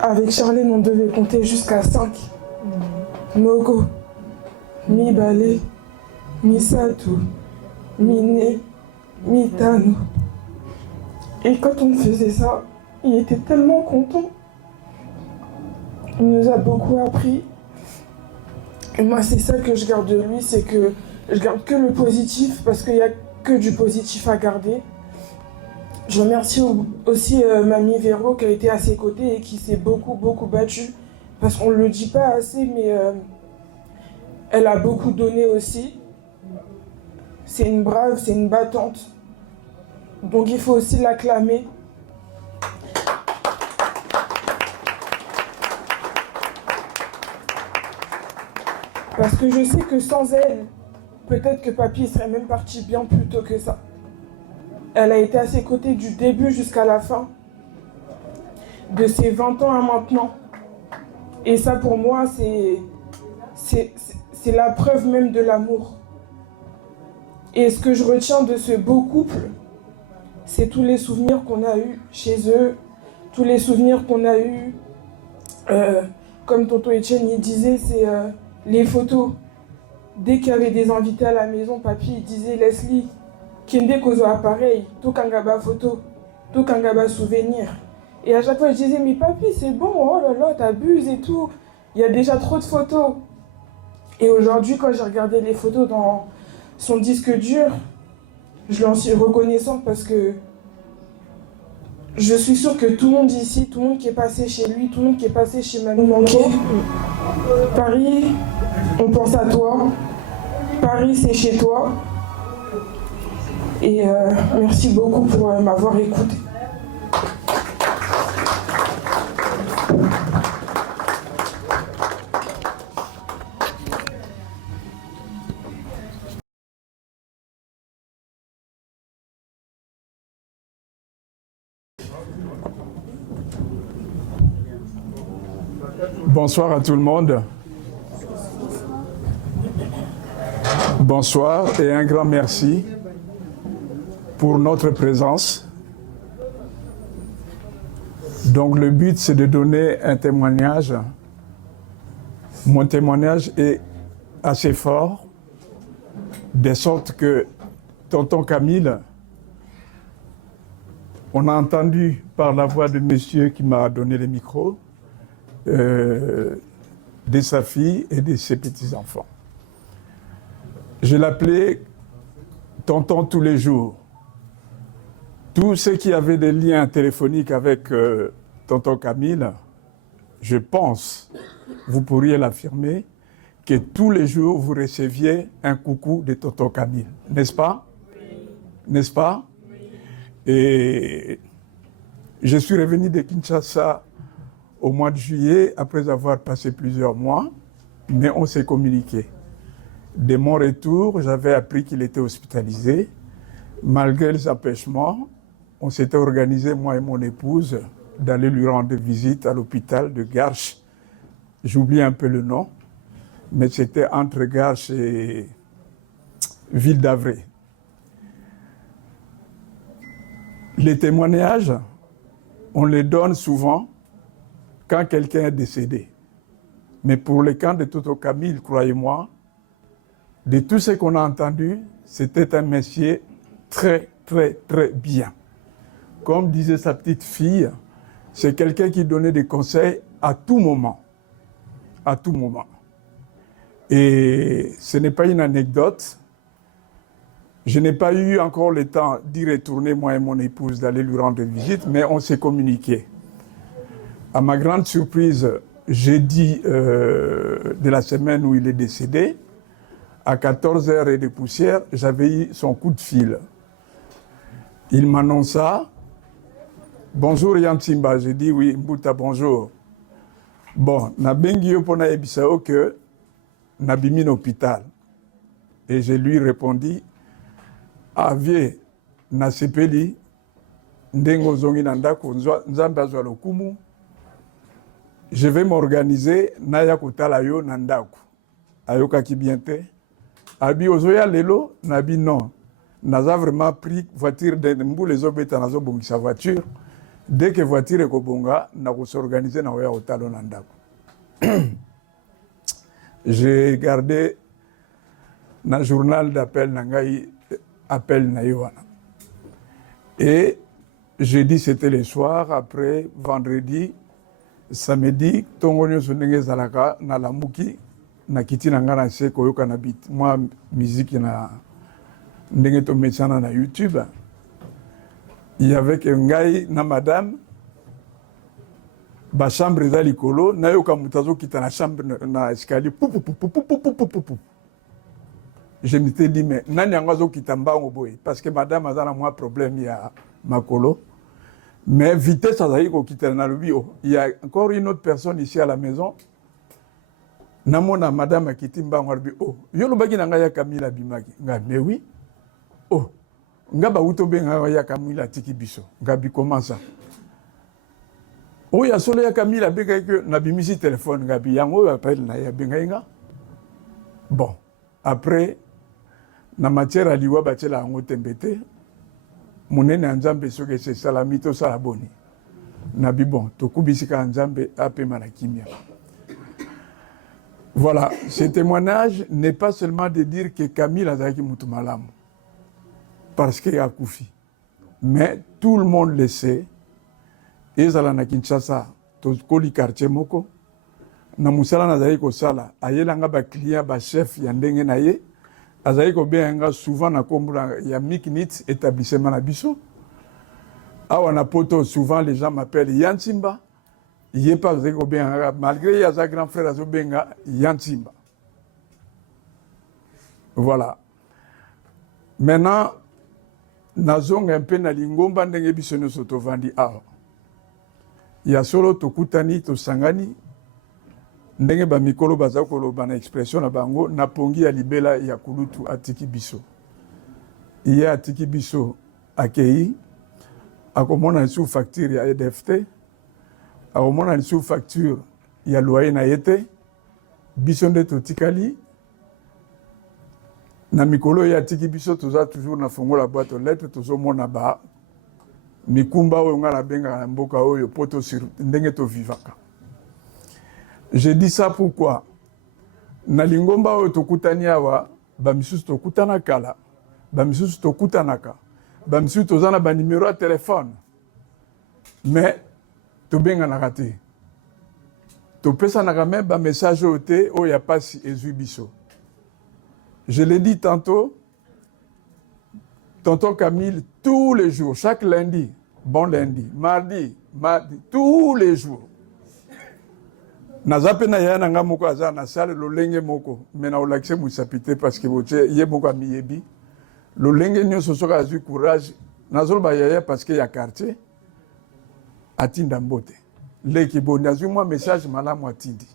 Avec Charlène, on devait compter jusqu'à 5. Mogo, mi balé, mi satou, mi né, mi tano. Et quand on faisait ça, il était tellement content. Il nous a beaucoup appris. Et moi, c'est ça que je garde de lui, c'est que je garde que le positif, parce qu'il n'y a que du positif à garder. Je remercie aussi Mamie Véro qui a été à ses côtés et qui s'est beaucoup battue. Parce qu'on ne le dit pas assez, mais elle a beaucoup donné aussi. C'est une brave, c'est une battante. Donc il faut aussi l'acclamer. Parce que je sais que sans elle, peut-être que Papy serait même parti bien plus tôt que ça. Elle a été à ses côtés du début jusqu'à la fin. de ses 20 ans à maintenant. Et ça, pour moi, c'est la preuve même de l'amour. Et ce que je retiens de ce beau couple, c'est tous les souvenirs qu'on a eus chez eux, tous les souvenirs qu'on a eus, comme tonton Etienne il disait, c'est les photos. Dès qu'il y avait des invités à la maison, papy il disait Leslie, Kende kozo appareil, tout kangaba photo, tout kangaba souvenir. Et à chaque fois je disais mais papy c'est bon, oh là là t'abuses et tout, il y a déjà trop de photos. Et aujourd'hui quand j'ai regardé les photos dans son disque dur, je lui en suis reconnaissante parce que je suis sûre que tout le monde ici, tout le monde qui est passé chez lui, tout le monde qui est passé chez Mamie manquait. Paris, on pense à toi. Paris, c'est chez toi. Et merci beaucoup pour m'avoir écouté. Bonsoir à tout le monde. Bonsoir et un grand merci pour notre présence. Donc le but c'est de donner un témoignage. Mon témoignage est assez fort, de sorte que tonton Camille, on a entendu par la voix de monsieur qui m'a donné le micro, de sa fille et de ses petits-enfants. Je l'appelais tonton tous les jours. Tous ceux qui avaient des liens téléphoniques avec tonton Camille, je pense, vous pourriez l'affirmer, que tous les jours vous receviez un coucou de tonton Camille, n'est-ce pas? N'est-ce pas? Et je suis revenu de Kinshasa au mois de juillet, après avoir passé plusieurs mois, mais on s'est communiqué. De mon retour, j'avais appris qu'il était hospitalisé. Malgré les empêchements, on s'était organisé, moi et mon épouse, d'aller lui rendre visite à l'hôpital de Garches. J'oublie un peu le nom, mais c'était entre Garches et Ville d'Avray. Les témoignages, on les donne souvent quand quelqu'un est décédé. Mais pour le cas de tonton Camille, croyez-moi, de tout ce qu'on a entendu, c'était un monsieur très, très, très bien. Comme disait sa petite fille, c'est quelqu'un qui donnait des conseils à tout moment. À tout moment. Et ce n'est pas une anecdote. Je n'ai pas eu encore le temps d'y retourner, moi et mon épouse, d'aller lui rendre visite, mais on s'est communiqué. À ma grande surprise, jeudi de la semaine où il est décédé, à 14h et des poussières, j'avais eu son coup de fil. Il m'annonça « Bonjour Yann Simba ». J'ai dit « Oui, Mbouta, bonjour ». Bon, na bengi yo pona ebisao que na bimi l'hôpital. Et je lui répondis « Avie na sepeli ndengo zongi na ndako nzambe azwa lokumu. Je vais m'organiser naya kotala yo na ndako. Ayokaki bien te. Abi ozoya lelo nabi non. Naza vraiment pris voiture de mbou les obeta nazo bongi sa voiture. Dès que voiture est kobonga, na ko s'organiser na oya kotala na ndako. J'ai gardé na journal d'appel nangai appel na yoana. Et jeudi c'était le soir, après vendredi, samedi, tongonyo sonenge zalaka na lamuki na kiti na ngana se koyoka na bit moi musique na ndenge to metsana na YouTube. Il y avait que ngai na madame ba chambre za likolo na yoka mutazo kita na chambre na escalier pou. Je m'étais dit mais nani angazo kita mbango boy parce que madame a na moi problème ya makolo. Mais vitesse à Zaïko qui était dans le bio. Il y a encore une autre personne ici à la maison. Namona madame Kitimba Warbi. Oh, yo lobaki nangaya Kamila Bimaki. Nga mais oui. Oh, nga ba utobe nga ya Kamila Tiki Biso. Nga bi comment ça? Oya solo ya Camille abeka que na bimisi téléphone ngabi yango appelle na ya benga. Bon, après na matière aliwa batela yango tembete. Munene Nzambe soke c'est salamito salaboni. Nabi bon, tokubisika Nzambe apema na kimia. Voilà, ce témoignage n'est pas seulement de dire que Camille azaki mutu malamu parce qu'il a koufi. Mais tout le monde le sait. Ezala na Kinshasa, tokoli quartier moko, na musala nazali ko sala, ayelanga ba client ba chef ya ndenge na ye, azali ko benga souvent na kombula ya Miknit établissement na biso. Awa na poto souvent les gens m'appellent Yansimba. Yé pas azali ko benga malgré ya sa grand frère azo benga Yansimba. Voilà. Maintenant nazonga un peu na lingomba ndenge biso no soto vandi awa. Ya solo tokutani tosangani ndenge ba mikolo baza koloba na expression na bango na pongi ya libela ya kulutu atiki biso. Iye atiki biso akei akomona sous facture ya EDFT, akomona sous facture ya loyer na yete biso nde totikali na mikolo ya atiki biso toza toujours na fongola boîte aux lettres tozomona ba mikumba oyo nga na benga na mboka oyo poto sur ndenge to vivaka. Je dis ça pourquoi na lingomba oyo tokutani awa ba misusu tokutana kala ba misusu tokutanaka ba misusu tozana ba numéro ya téléphone mais to benga na raté to pesa na même ba message oyo te oyo ya pasi ezui biso. Je l'ai dit tantôt, tonton Camille, tous les jours, chaque lundi, bon lundi, mardi, tous les jours. Nazape na yana nga moko aza na salle lolenge moko, mais na olakse musapite parce que boche ye moko miyebi. Lolenge nyonso soka azui courage, nazolo ba yaya parce que ya quartier atinda mbote. Leki bo nazui moi message malamu atindi.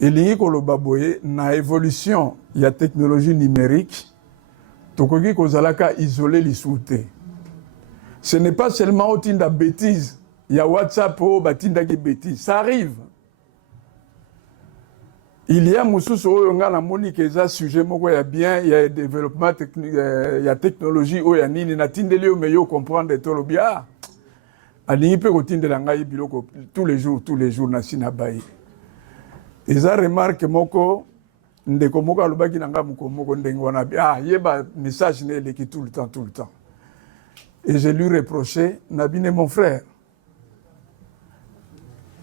Elingi koloba boye na évolution ya technologie numérique tokoki kozalaka isoler lisuté. Ce n'est pas seulement otinda bêtise, il y a WhatsApp ou batinda ki bêtise, ça arrive. Il y a mususu oyo nga na moni ke za sujet moko ya bien, il y a développement technique, il y a technologie oyo ya nini na tindeli o meyo comprendre to lo bien. Alingi pe kotindela ngai biloko tous les jours na sinabai. Eza remarque moko ndeko moko alobaki na nga moko ndenge wana yeba message ne leki tout le temps. Et je lui reproché nabine mon frère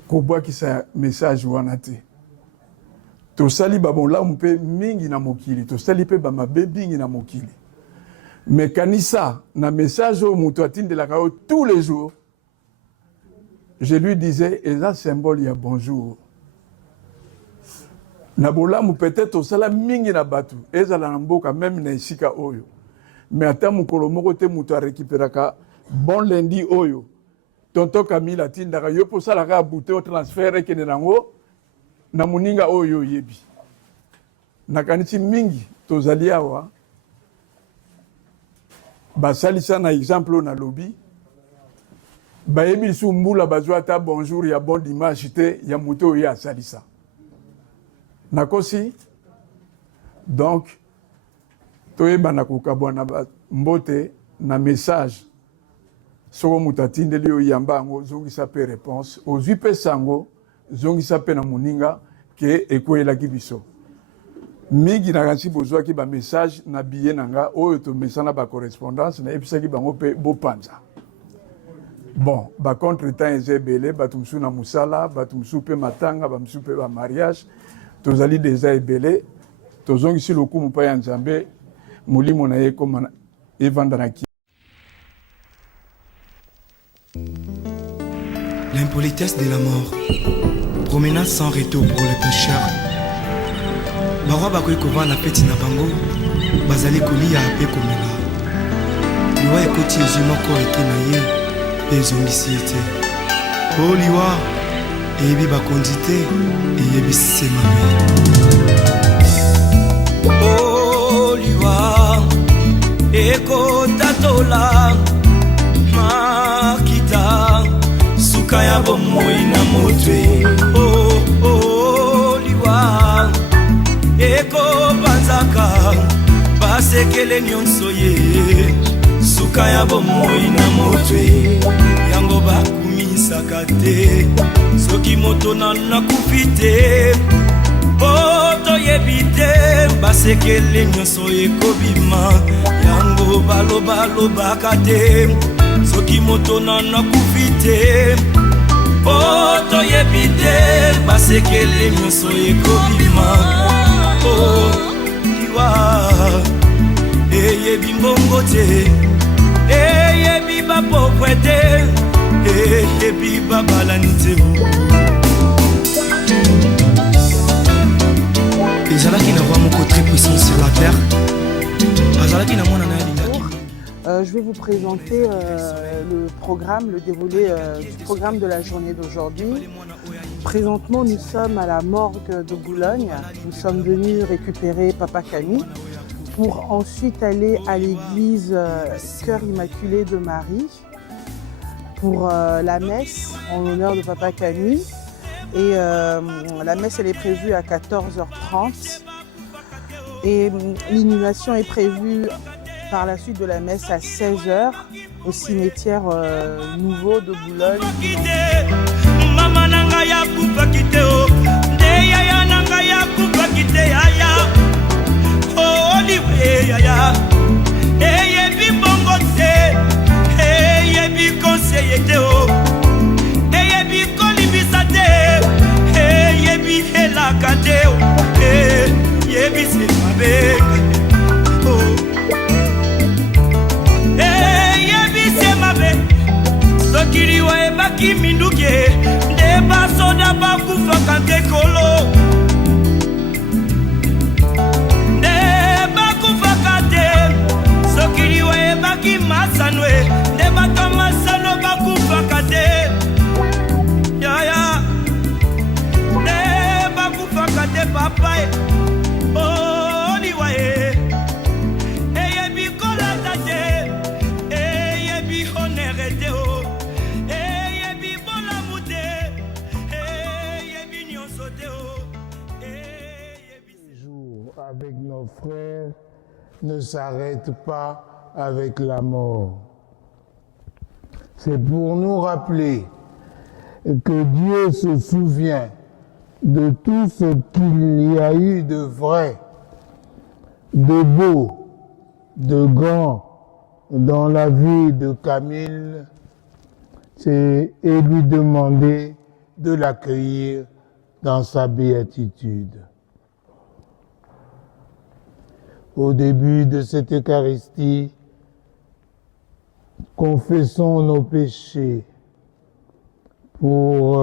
ko boaki sa message wana te. To sali ba bon la mpe mingi na mokili, to sali pe ba mabe bingi na mokili. Mais kanisa na message au muto atindelaka tous les jours. Je lui disais eza symbole ya bonjour. Na bolamu peut-être osala mingi na batu ezala na mboka même na esika oyo mais ata mukolo moko te mutu a récupéraka bon lundi oyo tonton Camille atindaka yo po sala ka bouté au transfert ekene nango na muninga oyo yebi na kanisi mingi tozali awa basalisa na exemple na lobby bayebi su mbula bazwa ata bonjour ya bon dimanche te ya mutu oyo ya salisa. Nakosi, donc, toyeba na kukabwana mbote na message soko mutatindeli yo yamba ngo zongi sape réponse ozwi pe sango zongi sape na muninga ke ekwela kibiso mingi na kansi bozwa ki ba message na billet nanga oyo to mesana ba correspondance na episa ki bango pe bopanza. Bon, ba contre-temps ezebele batumsu na musala batumsu pe matanga bamsu pe ba mariage tozali déjà ebele tozongi si lokumu pa ya Nzambe mulimo na ye koma evanda na ki. L'impolitesse de la mort, promenade sans retour pour les pécheurs. Barwa bakoki kovanda peti na bango bazali kolia pe komela liwa ekoti ezwi moko eke na ye mpe ezongisi ye te o liwa eyebi bakondi te eyebisi se mabe o liwa ekotatola makita suka ya bomoi na motwe. Oh, oh, liwa eko banzaka basekele nyonso ye. Suka ya bomoi na motwe yango bakumisaka te. Soki moto na kufite poto yebite basekele nyonso ekobima yango balobaka te. Soki moto na kufite poto yebite basekele nyonso ekobima. Oh liwa eyebi mbongo te, eyebi bapokwe te, eyebi babalani te. Ezalaki na voix moko très puissant sur la terre. Azalaki na mwana na alingaki. Je vais vous présenter le programme, le déroulé du programme de la journée d'aujourd'hui. Présentement, nous sommes à la morgue de Boulogne. Nous sommes venus récupérer Papa Camille pour ensuite aller à l'église Cœur Immaculé de Marie pour la messe en l'honneur de Papa Camille. Et la messe elle est prévue à 14h30 et l'inhumation est prévue par la suite de la messe à 16h au cimetière nouveau de Boulogne. Sokiliwa ebaki minduke nde basoda bakufaka tekolo nde bakufaka te. Sokiliwa ebaki masanwe nde bato masano bakufaka te. Yaya nde bakufaka te papa. Oh liwa eyebi kolata te, eyebi honere te. Avec nos frères ne s'arrête pas avec la mort. C'est pour nous rappeler que Dieu se souvient de tout ce qu'il y a eu de vrai, de beau, de grand dans la vie de Camille, et lui demander de l'accueillir dans sa béatitude. Au début de cette Eucharistie, confessons nos péchés pour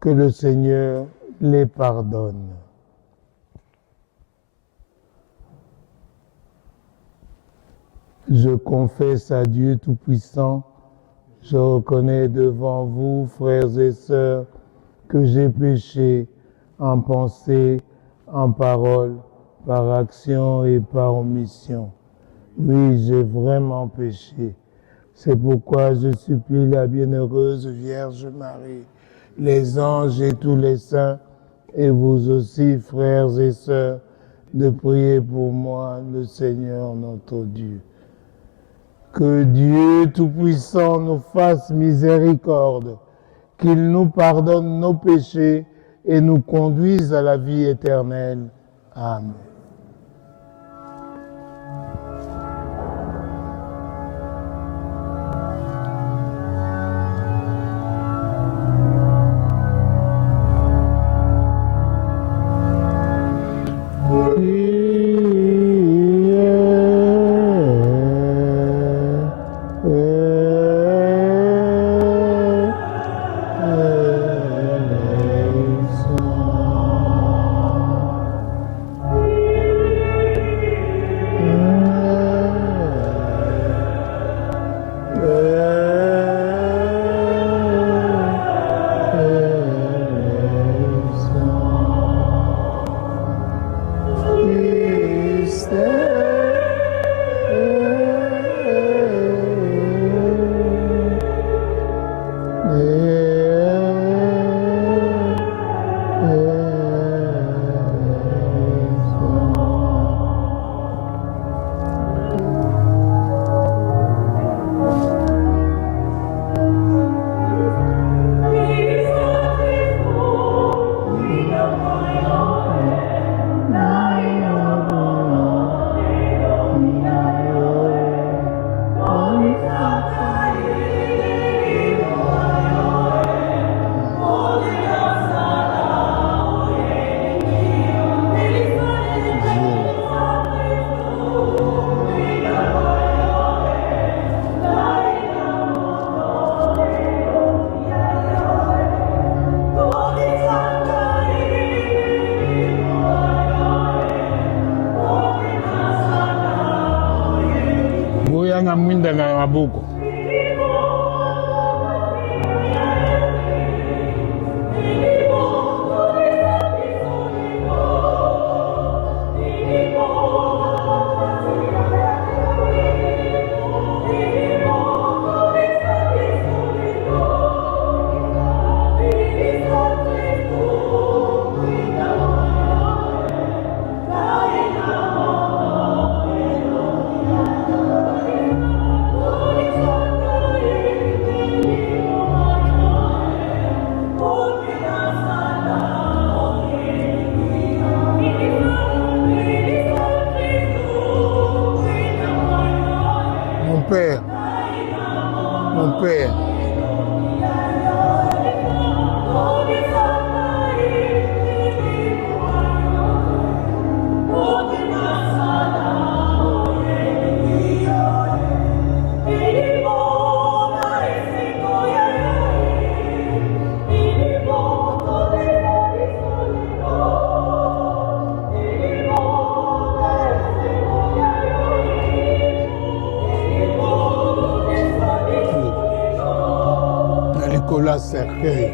que le Seigneur les pardonne. Je confesse à Dieu Tout-Puissant, je reconnais devant vous, frères et sœurs, que j'ai péché en pensée, en parole, par action et par omission. Oui, j'ai vraiment péché. C'est pourquoi je supplie la bienheureuse Vierge Marie, les anges et tous les saints, et vous aussi, frères et sœurs, de prier pour moi, le Seigneur notre Dieu. Que Dieu Tout-Puissant nous fasse miséricorde, qu'il nous pardonne nos péchés et nous conduise à la vie éternelle. Amen. na mwinda na maboko. Mon père. Nicolas Cercueil.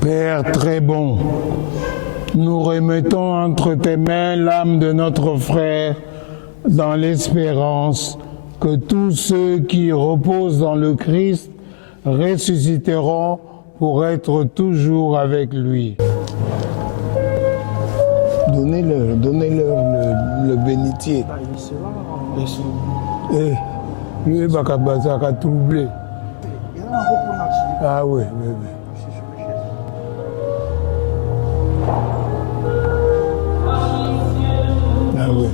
Père très bon, nous remettons entre tes mains l'âme de notre frère dans l'espérance que tous ceux qui reposent dans le Christ ressusciteront pour être toujours avec lui. Donnez-leur le bénitier. Eh, lui, il va troubler. Ah oui, oui, oui. Ah oui.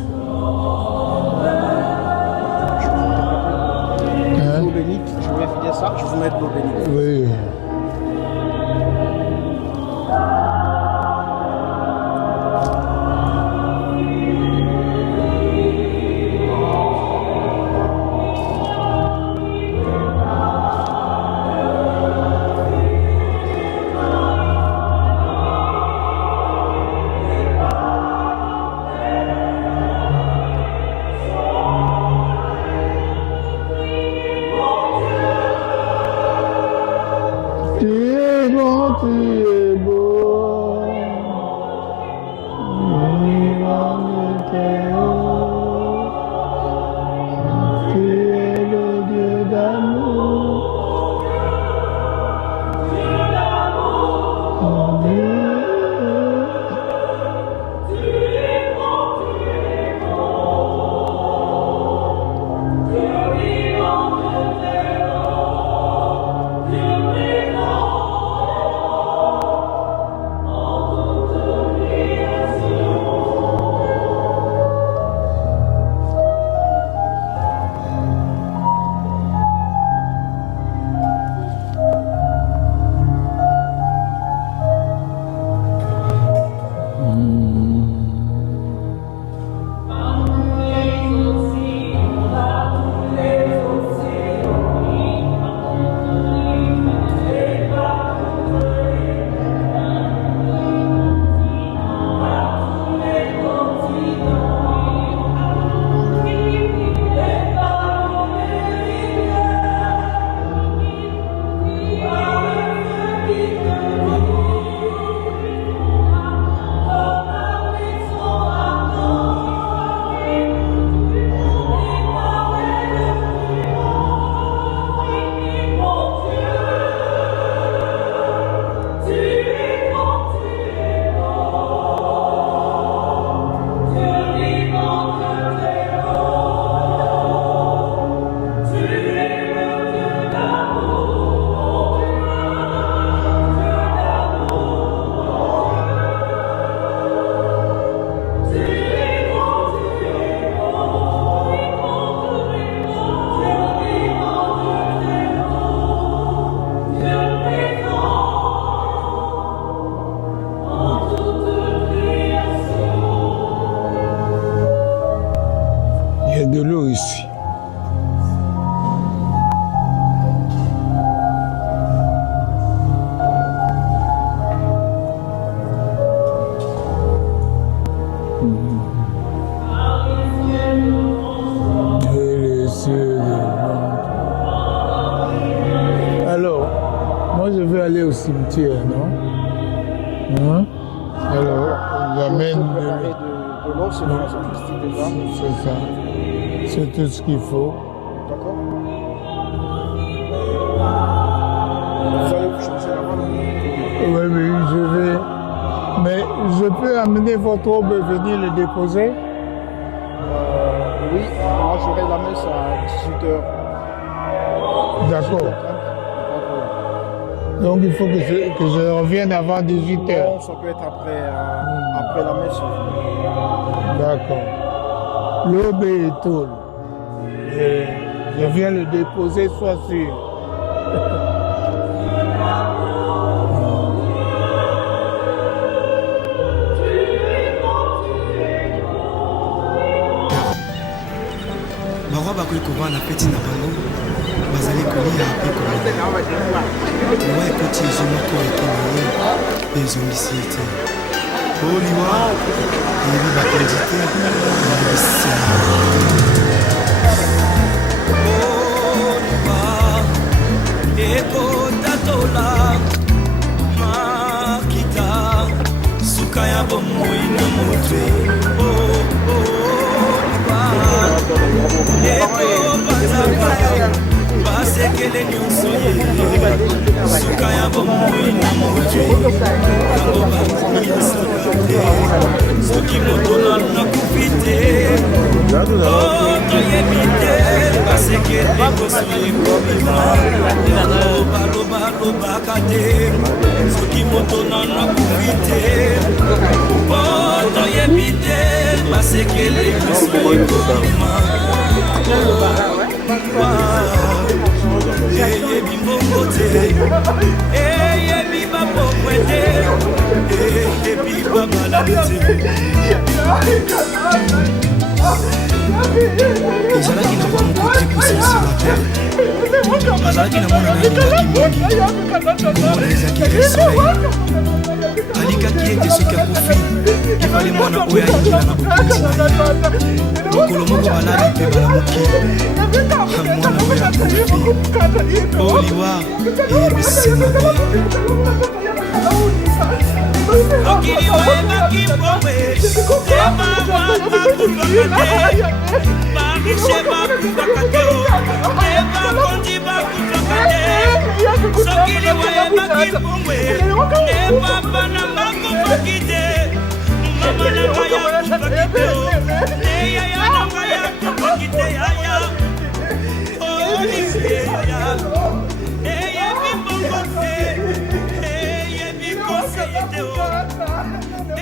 Hein? L'eau bénite, je vais finir ça, je vous mets de l'eau bénite. Oui. Tu es bon, tu es beau. Tu es le Dieu d'amour. Il y a de l'eau ici. Alors, moi je vais aller au cimetière, non? Hein? Alors, j'amène de l'eau, c'est dans la plastique déjà. C'est ça. C'est tout ce qu'il faut. D'accord. Vous allez vous changer avant. Oui, je vais. Mais je peux amener votre robe et venir le déposer? Oui, moi j'aurai la messe à 18h. D'accord. Donc il faut que je revienne avant 18h. Non, ça peut être après la messe. D'accord. L'aube est tôt. Je viens le déposer, sois sûr. Barwa bakoki kovanda peti na bango bazali kolia mpe komela liwa ekoti ezo moko eke na ye mpe ezongisi ye te o liwa eyebi bakonzi te ebisa ekotatola makita suka ya bomoi na motwe ekopataka basekele nyonso ye suka ya bomoi na motwe yango bakomisaka te soki moto nakufi te toyebi te basekele koso ekobima yango balobalobaka te soki moto nakufi te toyebi te basekele koso ekobima eyebi mbongo te eyebi bapokwe te eyebi bamaladi te ezalaki na bwa mokote pusensi na terre azalaki na mwana na alingaki mingi komona ezalaki resoleil alikaki ete soki akufi efali mwana oyo ayingela na bokonzi na ye mokolo moko balali mpe balamuki mwana oyo akufi oliwa eyebisi mabe okili oyebaki pomwe barishe bakufaka te bakonzi bakufaka te sokili oyebaki pomwe papa na bakufaki te mama na ngai akufaki te yaya na ngai akufaki te yaya oliviera eyebi bongo te eyebi konseye te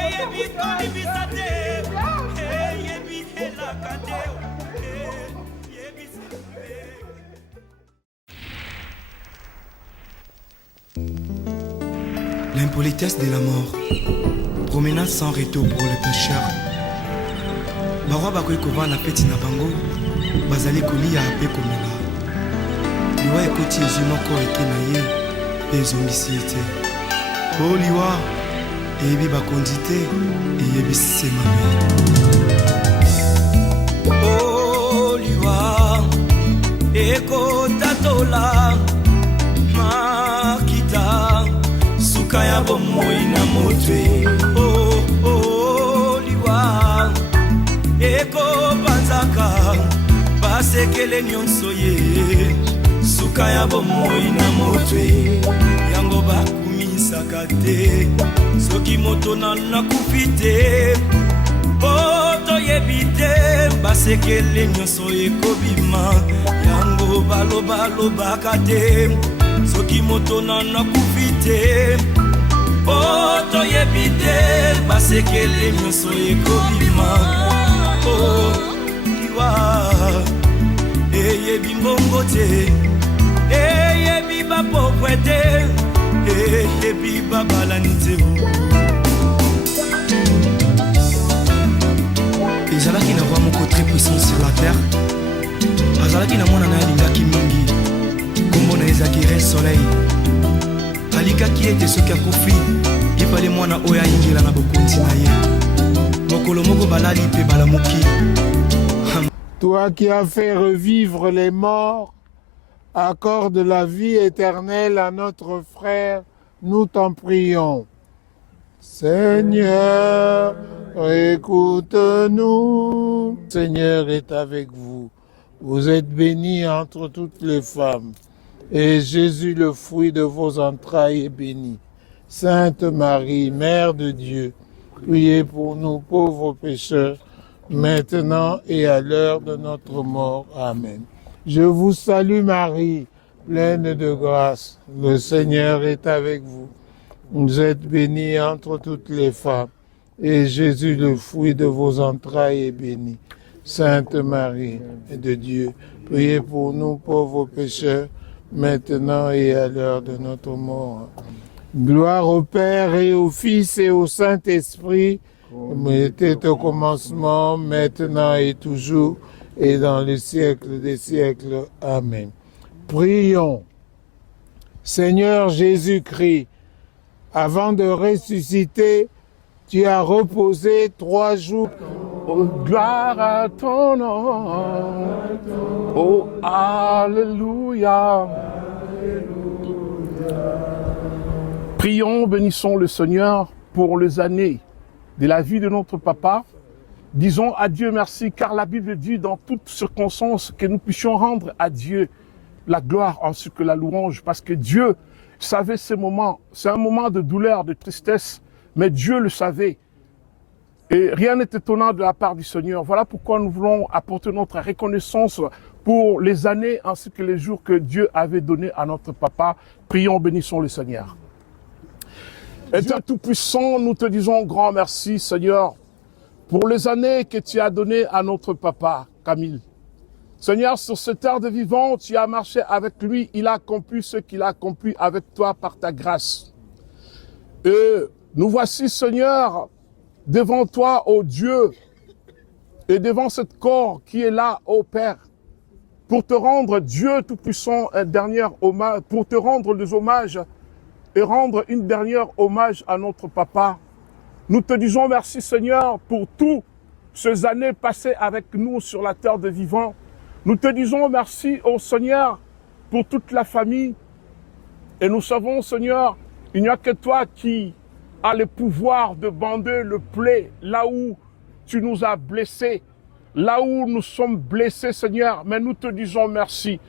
eyebi kolibisa te eyebi elaka te eyebisa te. L'impolitesse de la mort, promenade sans retour pour les pécheurs. Barwa bakoki kovanda peti na bango bazali kolia mpe komela liwa ekoti ezwi moko eke na ye mpe ezongisi ye te o liwa eyebi bakonzi te eyebisi mabe o liwa ekotatola makita suka ya bomoi na motwe o liwa ekopanzaka basekele nyonso ye suka ya bomoi na motwe yango bakumisaka te soki moto nakufi te po toyebi te basekele nyonso ekobima yango balobalobaka te soki moto nakufi te po toyebi te basekele nyonso ekobima liwa eyebi mbongo te eyebi bapokwe te eyebi babalani te ezalaki na roi moko très puissant sur la terre azalaki na mwana na alingaki mingi kombo na ezalaki re soleil alikaki ete soki akufi efali mwana oyo ayingela na bokonzi na ye mokolo moko balali mpe balamuki. Toi qui as fait revivre les morts, accorde la vie éternelle à notre frère, nous t'en prions. Seigneur, écoute-nous. Seigneur est avec vous. Vous êtes bénie entre toutes les femmes. Et Jésus, le fruit de vos entrailles, est béni. Sainte Marie, Mère de Dieu, priez pour nous pauvres pécheurs, maintenant et à l'heure de notre mort. Amen. Je vous salue Marie, pleine de grâce. Le Seigneur est avec vous. Vous êtes bénie entre toutes les femmes, et Jésus, le fruit de vos entrailles, est béni. Sainte Marie de Dieu, priez pour nous pauvres pécheurs, maintenant et à l'heure de notre mort. Gloire au Père et au Fils et au Saint-Esprit, comme était au commencement, maintenant et toujours, et dans les siècles des siècles. Amen. Prions. Seigneur Jésus-Christ, avant de ressusciter, tu as reposé 3 jours. Oh, gloire à ton nom. Oh, alléluia. Prions, bénissons le Seigneur pour les années de la vie de notre papa. Disons à Dieu merci, car la Bible dit dans toutes circonstances que nous puissions rendre à Dieu la gloire ainsi que la louange, parce que Dieu savait ces moments. C'est un moment de douleur, de tristesse, mais Dieu le savait. Et rien n'est étonnant de la part du Seigneur. Voilà pourquoi nous voulons apporter notre reconnaissance pour les années ainsi que les jours que Dieu avait donnés à notre papa. Prions, bénissons le Seigneur. Éternel Tout-Puissant, nous te disons grand merci, Seigneur, pour les années que tu as données à notre papa, Camille. Seigneur, sur cette terre de vivant, tu as marché avec lui, il a accompli ce qu'il a accompli avec toi par ta grâce. Et nous voici, Seigneur, devant toi, ô Dieu, et devant ce corps qui est là, ô Père. pour te rendre, Dieu Tout-Puissant, un dernier hommage, pour te rendre les hommages et rendre une dernière hommage à notre papa. Nous te disons merci Seigneur pour toutes ces années passées avec nous sur la terre des vivants. Nous te disons merci au Seigneur pour toute la famille. Et nous savons Seigneur, il n'y a que toi qui as le pouvoir de bander le plaie là où tu nous as blessés, là où nous sommes blessés Seigneur. Mais nous te disons merci,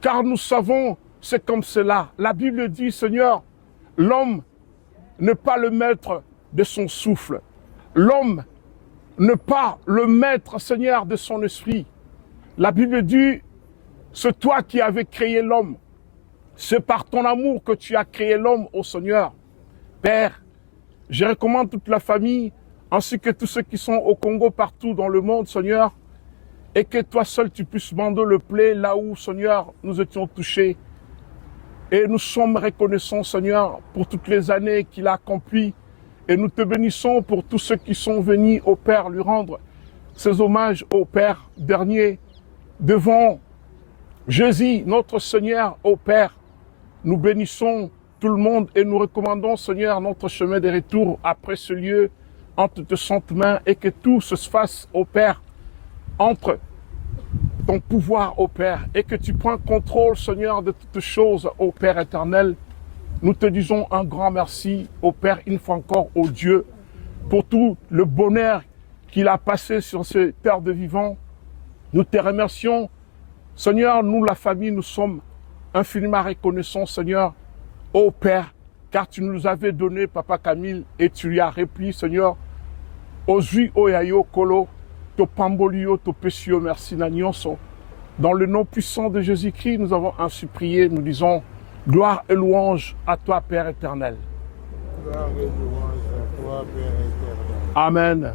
car nous savons c'est comme cela. La Bible dit Seigneur, l'homme n'est pas le maître de son souffle. L'homme n'est pas le maître, Seigneur, de son esprit. La Bible dit, c'est toi qui avais créé l'homme. C'est par ton amour que tu as créé l'homme, ô Seigneur. Père, je recommande toute la famille, ainsi que tous ceux qui sont au Congo, partout dans le monde, Seigneur, et que toi seul tu puisses bander le plaie là où, Seigneur, nous étions touchés. Et nous sommes reconnaissants, Seigneur, pour toutes les années qu'il a accomplies. Et nous te bénissons pour tous ceux qui sont venus au Père lui rendre ces hommages au Père dernier devant Jésus, notre Seigneur, au Père. Nous bénissons tout le monde et nous recommandons, Seigneur, notre chemin de retour après ce lieu entre tes saintes mains et que tout se fasse au Père entre ton pouvoir au Père et que tu prends contrôle, Seigneur, de toutes choses au Père éternel. Nous te disons un grand merci au Père, une fois encore, au Dieu, pour tout le bonheur qu'il a passé sur cette terre de vivants. Nous te remercions, Seigneur, nous, la famille, nous sommes infiniment reconnaissants, Seigneur, au Père, car tu nous avais donné, Papa Camille, et tu lui as repris, Seigneur, Ozui Oyayo Kolo, to Pambolio, to Pesio, merci Nanyonso. Dans le nom puissant de Jésus-Christ, nous avons ainsi prié, nous disons, gloire et louange à toi, Père éternel. Gloire et louange à toi, Père éternel. Amen.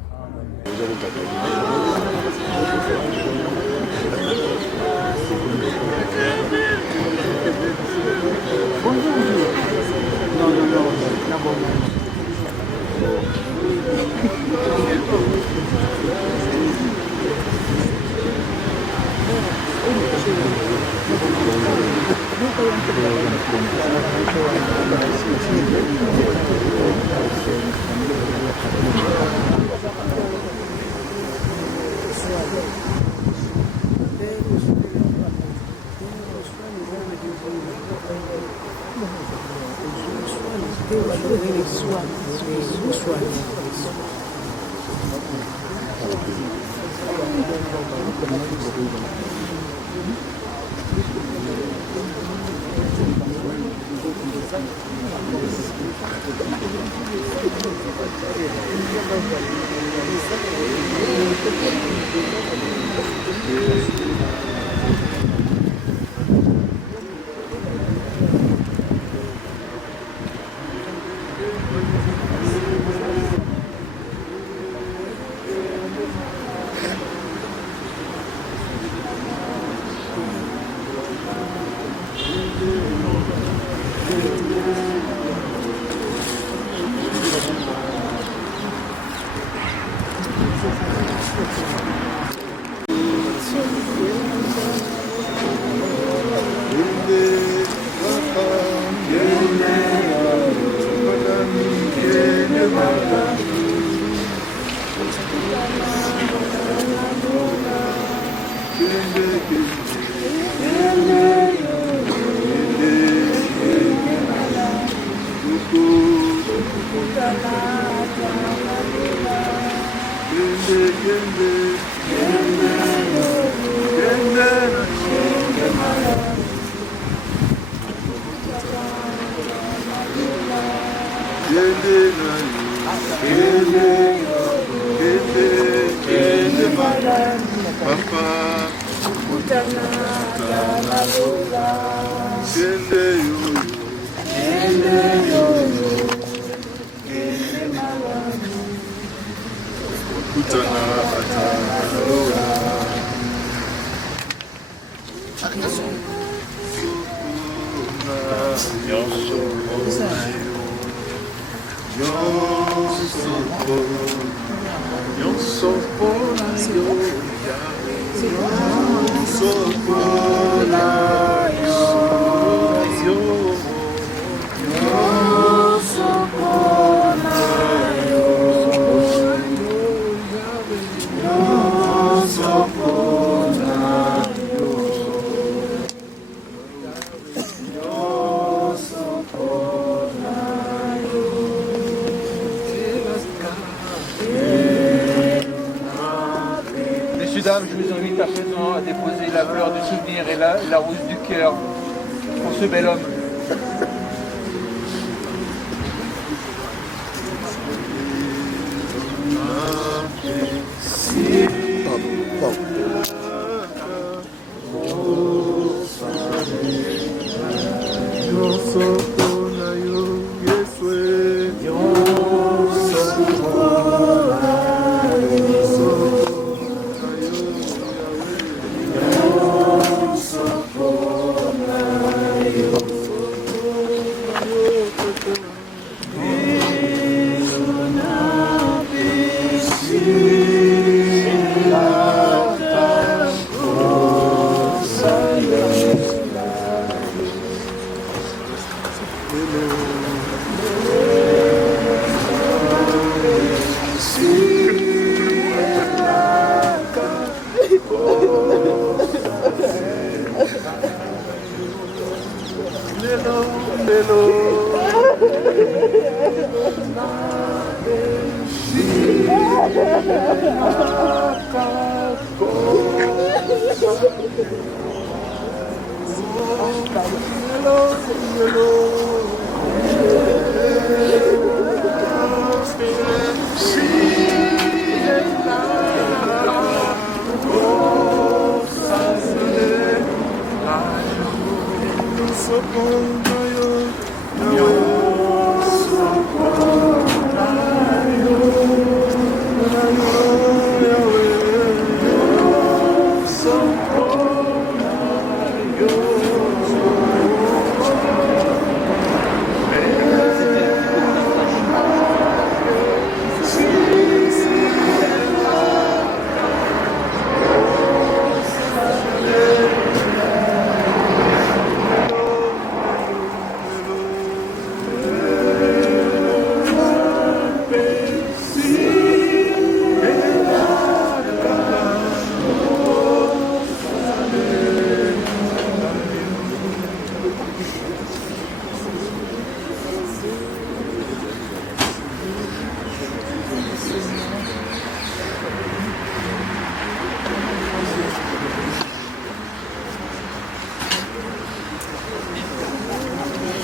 Mesdames, je vous invite à présent à déposer la fleur du souvenir et la rose du cœur pour ce bel homme.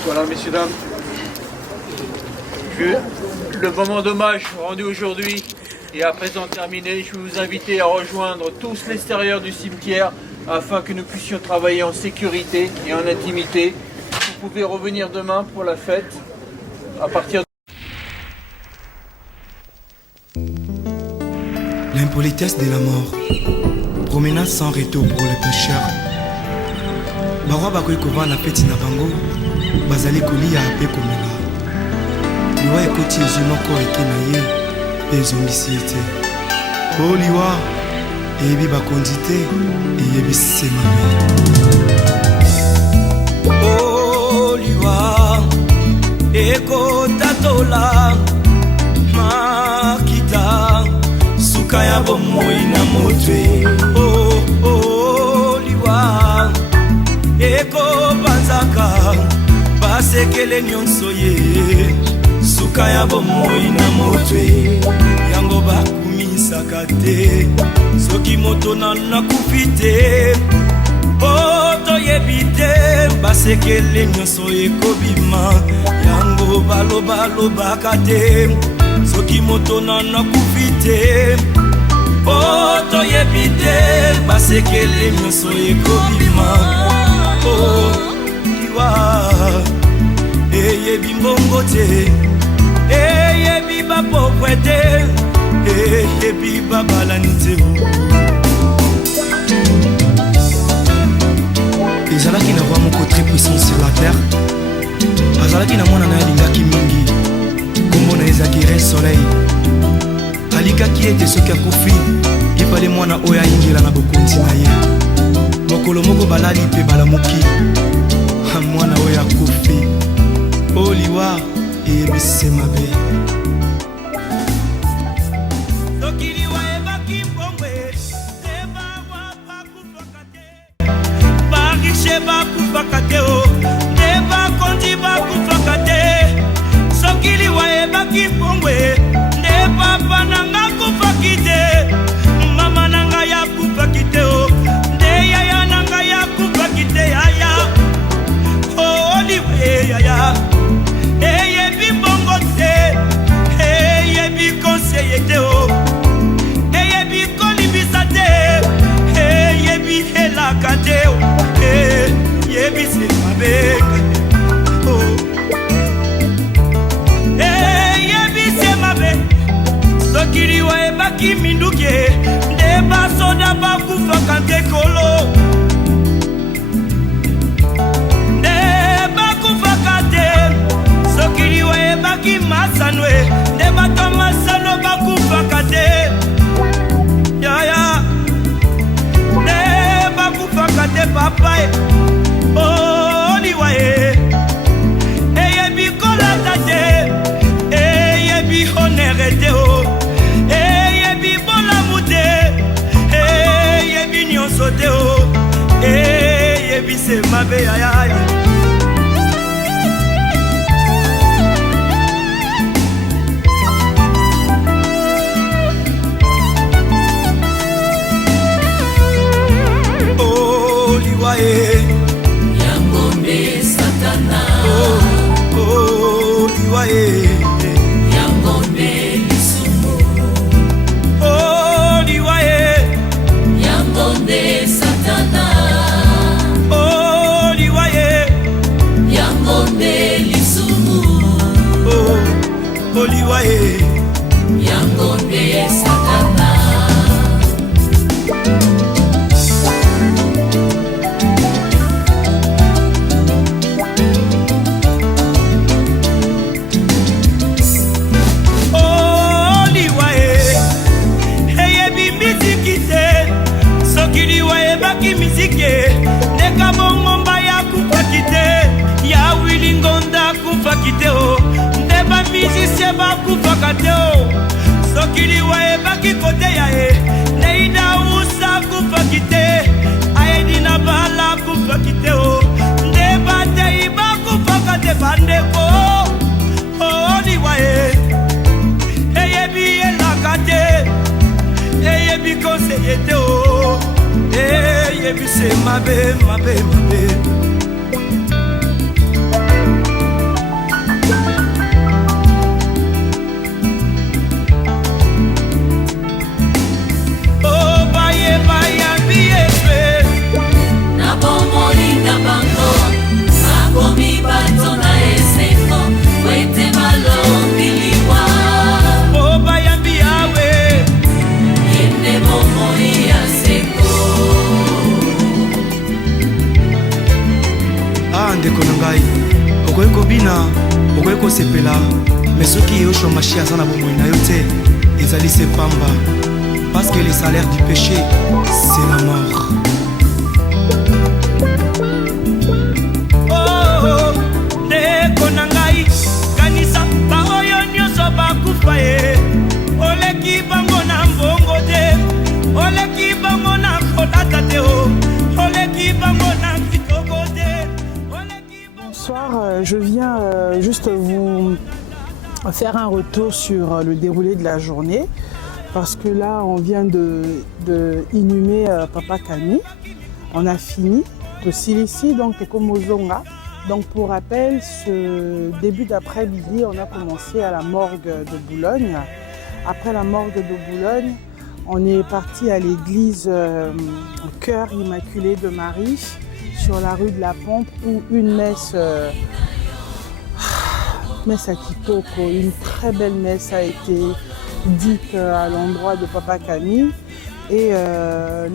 Voilà, messieurs, dames, le moment d'hommage rendu aujourd'hui est à présent terminé. Je vais vous inviter à rejoindre tous l'extérieur du cimetière afin que nous puissions travailler en sécurité et en intimité. Vous pouvez revenir demain pour la fête à partir de... L'impolitesse de la mort, promenade sans retour pour les pécheurs. Barwa bakoki kovanda peti na bango bazali kolia mpe komela liwa ekoti ezwi moko eke na ye mpe ezongisi ye te o liwa eyebi bakonzi te eyebisi mabe o liwa ekotatola makita suka ya bomoi na motwe o liwa eko banzaka basekele nyonso ye suka ya bomoi na motwe yango bakumisaka te soki moto nakufi te po toyebi te basekele nyonso ekobima yango balobalobaka te soki moto nakufi te po toyebi te basekele nyonso ekobima o liwa eyebi mbongo te eyebi bapokwe te eyebi babalani te ezalaki na roi moko très puissant sur la terre azalaki na mwana na ye alingaki mingi kombo na ezalaki re soleil alikaki ete soki akufi epale mwana oyo ayingela na bokonzi na ye mokolo moko balali mpe balamuki mwana oyo akufi oliwa eyebisi mabe barishe bakufaka te o nde bakonzi bakufaka te soki liwa ebaki pongwe nde papa nanga kufaki te mama nanga yakufaki te o nde yaya nanga yakufaki te yaya oliwe yaya eyebi bongo te eyebi konseye te o eyebi kolibisa te eyebi elaka te o yebi se mabe yebi se mabe soki liwa ebaki minduki nde basoda bakufaka te kolo nde bakufaka te soki liwa ebaki masano nde bato masano bakufaka te yaya nde bakufaka te papa oliwa eyebi kolata te eyebi honere te o eyebi bolamu te eyebi nyonso te o eyebi se mabe yaya oliwa Yangombe Satana oliwa Yangombe Lisumu oliwa Yangombe Satana oliwa Yangombe Lisumu oliwa Yangombe Satana ndeka bongomba ya kufaki te ya wilingonda kufaki te o nde bamizisie bakufaka te o soki liwa ebaki kote ya neida usa kufaki te ayedina bala kufaki te o nde batei bakufaka te bandeko oliwa eyebi elaka te eyebi konseye te o yebi se mabe mabe mabe oh baye bayambi efe na bomoli na bango akomi bato na eseko wete balombi liwa oh bayambi yawe yende bomoli ya seko ndeko na ngai okoki kobina okoki kosepela me soki yoshua mashi aza na bomoi na yo te ezali se pamba parce que le salaire du péché c'est la mort ndeko na ngai kanisa baoyo nyonso bakufa ye oleki bango na mbongo te oleki bango na kolata te o oleki bango na kitoko te. Bonsoir, je viens juste vous faire un retour sur le déroulé de la journée parce que là on vient de inhumer Papa Kani. On a fini de Silisi, donc Komozonga. Donc pour rappel, ce début d'après-midi, on a commencé à la morgue de Boulogne. Après la morgue de Boulogne, on est parti à l'église Cœur Immaculé de Marie sur la rue de la Pompe où une messe à Kitoko, une très belle messe a été dite à l'endroit de Papa Kani. Et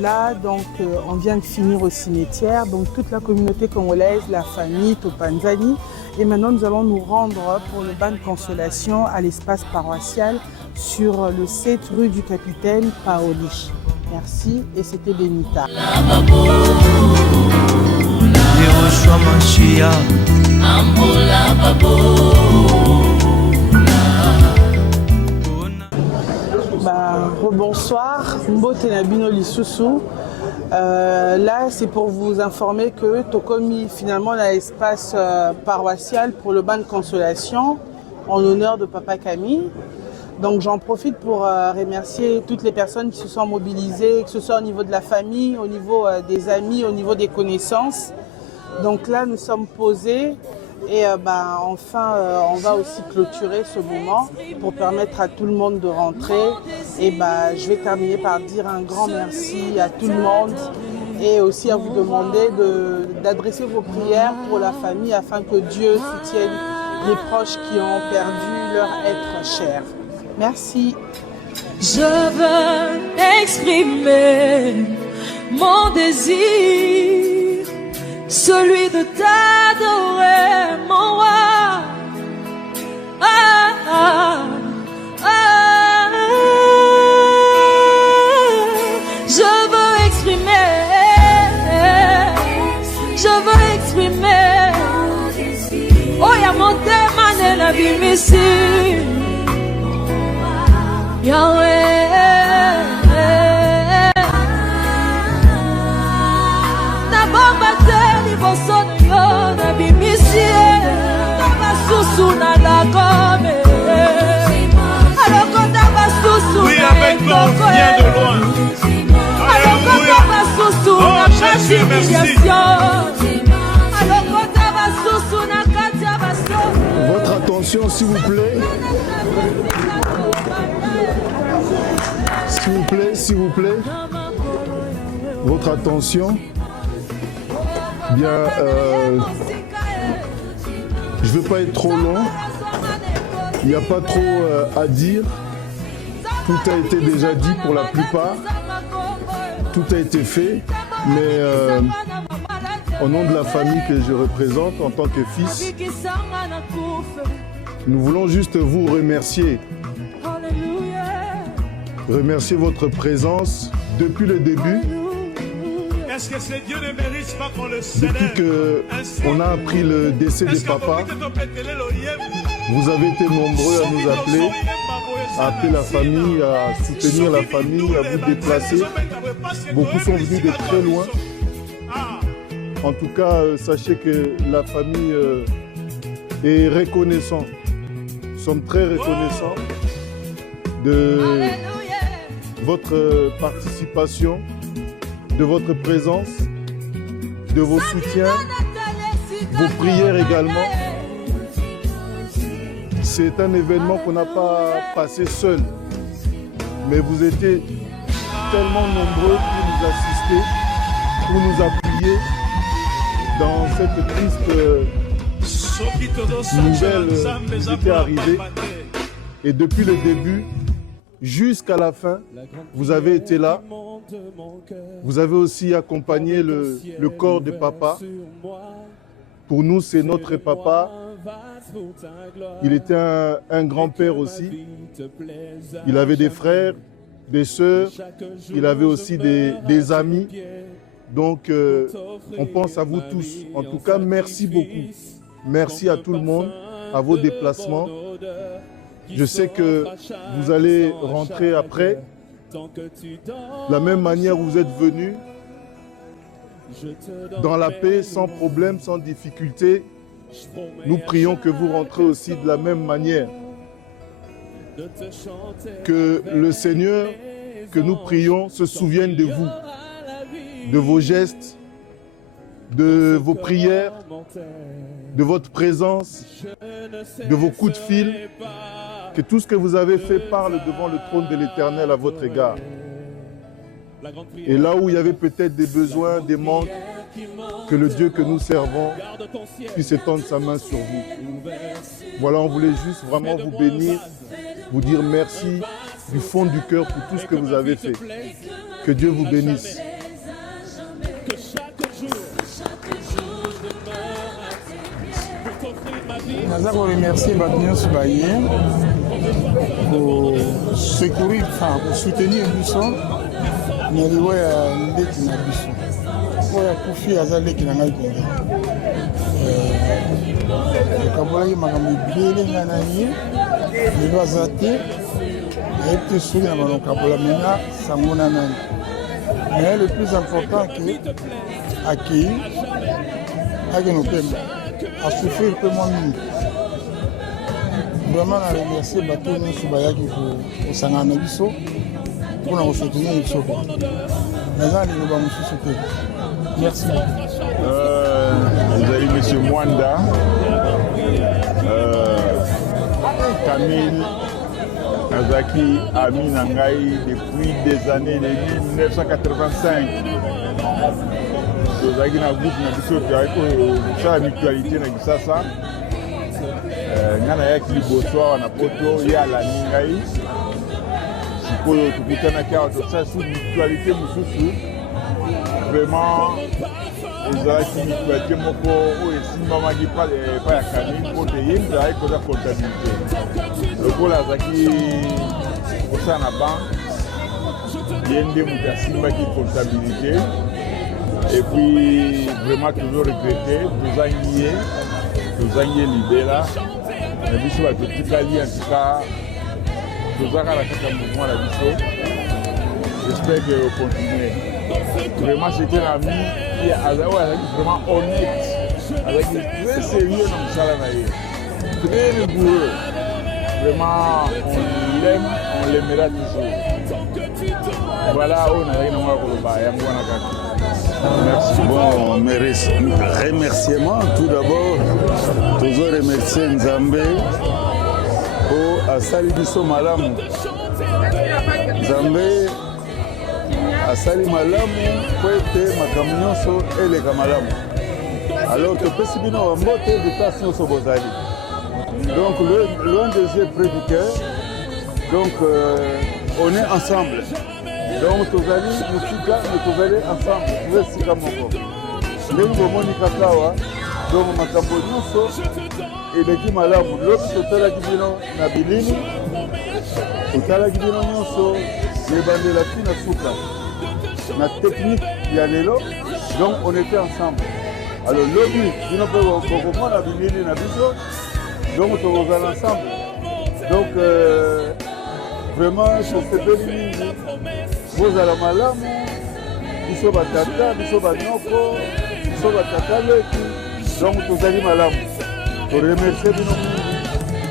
là, donc, on vient de finir au cimetière, donc toute la communauté congolaise, la famille, Topanzani. Et maintenant, nous allons nous rendre pour le bain de consolation à l'espace paroissial sur le 7 rue du Capitaine Paoli. Merci et c'était Benita. Joshua Machia Ambola Babo. Bonsoir, Mbote Nabino Lisusu. Là, c'est pour vous informer que Tokomi, finalement, a l'espace paroissial pour le bain de consolation en honneur de Papa Camille. Donc, j'en profite pour remercier toutes les personnes qui se sont mobilisées, que ce soit au niveau de la famille, au niveau des amis, au niveau des connaissances. Donc là, nous sommes posés. Et enfin, on va aussi clôturer ce moment pour permettre à tout le monde de rentrer. Et je vais terminer par dire un grand merci à tout le monde et aussi à vous demander d'adresser vos prières pour la famille afin que Dieu soutienne les proches qui ont perdu leur être cher. Merci. Je veux exprimer mon désir, celui de t'adorer, mon roi. Ah, ah, ah. Je veux exprimer. Oh, y'a mon démon et la bimisi. Yahweh. Oui, avec nous, on vient de loin. Oh, Jésus, merci. Votre attention, s'il vous plaît. S'il vous plaît. Votre attention. Bien, je ne veux pas être trop long. Il n'y a pas trop à dire. Tout a été déjà dit pour la plupart. Tout a été fait. Mais au nom de la famille que je représente en tant que fils, nous voulons juste vous remercier. Remercier votre présence depuis le début. Est-ce que c'est Dieu ne mérite pas qu'on le célèbre? Depuis qu'on a appris le décès de papa, vous avez été nombreux à nous appeler, à appeler la famille, à soutenir la famille, à vous déplacer. Beaucoup sont venus de très loin. En tout cas, sachez que la famille est reconnaissante. Nous sommes très reconnaissants de votre participation, de votre présence, de vos soutiens, vos prières également. C'est un événement qu'on n'a pas passé seul, mais vous étiez tellement nombreux pour nous assister, pour nous appuyer dans cette triste nouvelle qui était arrivée. Et depuis le début jusqu'à la fin, vous avez été là. Vous avez aussi accompagné le corps de papa. Pour nous, c'est notre papa. Il était un grand-père aussi. Il avait des frères, des sœurs. Il avait aussi des amis. Donc, on pense à vous tous. En tout cas, merci beaucoup. Merci à tout le monde, à vos déplacements. Je sais que vous allez rentrer après. De la même manière où vous êtes venus, dans la paix, sans problème, sans difficulté, nous prions que vous rentrez aussi de la même manière. Que le Seigneur, que nous prions, se souvienne de vous, de vos gestes, de vos prières, de votre présence, de vos coups de fil. Que tout ce que vous avez fait parle devant le trône de l'Éternel à votre égard. Et là où il y avait peut-être des besoins, des manques, que le Dieu que nous servons puisse étendre sa main sur vous. Voilà, on voulait juste vraiment vous bénir, vous dire merci du fond du cœur pour tout ce que vous avez fait. Que Dieu vous bénisse. naza koremercier bato nyonso baye kosecourir kosoutenir biso na liwa ya ndeti na biso oyo akufi aza leki na ngai konde ekabolaki makambo ebele ngai na ye lelo aza te nayebi te soki na banokabola mena sango na nani. Mais le plus important ke akei akeno pemba asouffrir mpe mwa mingi. Vraiment na remercie bato nyonso bayaki kosangana na biso mpona kosoutenir biso kwa naza liloba mosusu te. Merci. Ezali monsieur Mwanda Camille azaki ami na ngai depuis des années de 1985. tozalaki na groupe na biso toyaki kosala mutualité na Kisasa. Ngai nayaki liboso awa na poto ye alandi ngai sikoyo tokutanaki awa tosala su mutualité mosusu. Vraiment ezalaki mutualité moko oyo esimbamaki epai ya Camille mpo te ye mzalaki koza comptabilité lokola azalaki kosala na banque ye nde moto asimbaki comptabilité. Et puis vraiment toujours regretté tozangi ye libela na biso bato tikali en tout cas tozaka na kaka mouvement na biso. J'espère que vous continuez. Vraiment c'était un ami qui azalaki vraiment honnête, azalaki très sérieux dans mosala na ye, très rigoureux. Vraiment on l'aime, on l'aimera toujours. Voilà oyo nazalaki na mwa koloba yango wana kaka. Merci. Bon, mes remerciements. Tout d'abord, toujours remercier Nzambe pour asali biso malamu. Nzambe asali malamu po ete makambo nyonso eleka malamu. Alors topesi bino bambote de place nyonso bozali. Donc loin des yeux près du cœur. Donc on est ensemble. Donc tozali musika mais tozali ensemble toza sika moko ndenge bomoni kaka awa. Donc makambo nyonso eleki malamu. Lobi totalaki bino na bilili totalaki bino nyonso ebandela ti na suka na technique ya lelo. Donc on était ensemble. Alors lobi bino mpe bokomona bilili na biso donc tokozala ensemble. Donc vraiment tosepeli mingi bozala malamu biso batata biso banyoko biso batata leki. Donc tozali malamu toremercie bino mingi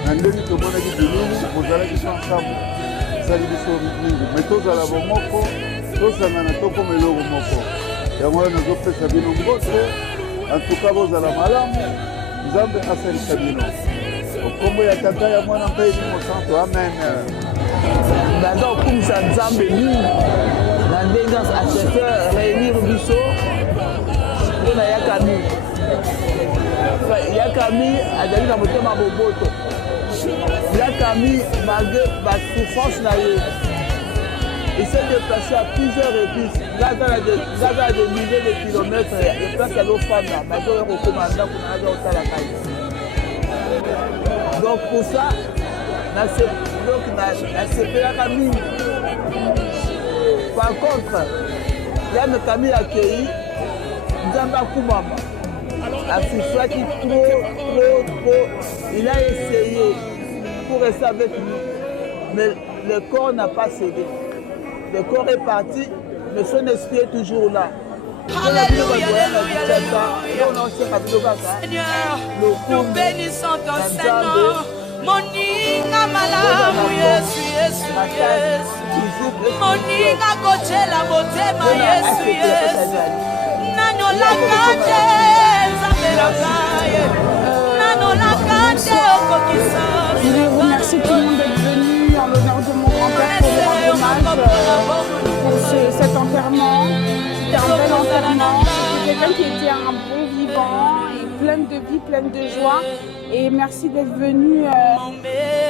na ndenge tomonaki bilili bozalaki so ensemble esali biso mingi mais tozala bomoko tosangana tokoma eloko moko yango wana nazopesa bino mbote en tout cas bozala malamu Nzambe asalisa bino okombo ya tata ya mwana mpe elimo santo amen. Baza okumisa Nzambe mingi na ndenge accepte réunir biso mpona ya Camille. Ya Camille azali na motema boboto. Ya Camille malgré basouffrance na ye il s'est déplacé à plusieurs reprises. Gaza a des milliers de kilomètres de place à l'Ofana bazo ya kokoma ndako na aza otala ngai. Donc pour ça nasepelaka mingi. Par contre yana Camille accueilli Nzambe akumama asouffraki trop. Il a essayé pour rester avec nous mais le corps n'a pas cédé. Le corps est parti mais son esprit est toujours là. Seigneur, nous bénissons ton Seigneur. Moninga malamu Yesu. Moninga kochela motema Yesu. Nano lakate Nzambe lakaye. Nano lakate okokisa. Je remercie tout le monde d'être venu en l'honneur de mon grand-père pour rendre hommage pour cet enterrement. C'était un bel enterrement. C'était quelqu'un qui était un bon vivant et plein de vie, plein de joie. Et merci d'être venu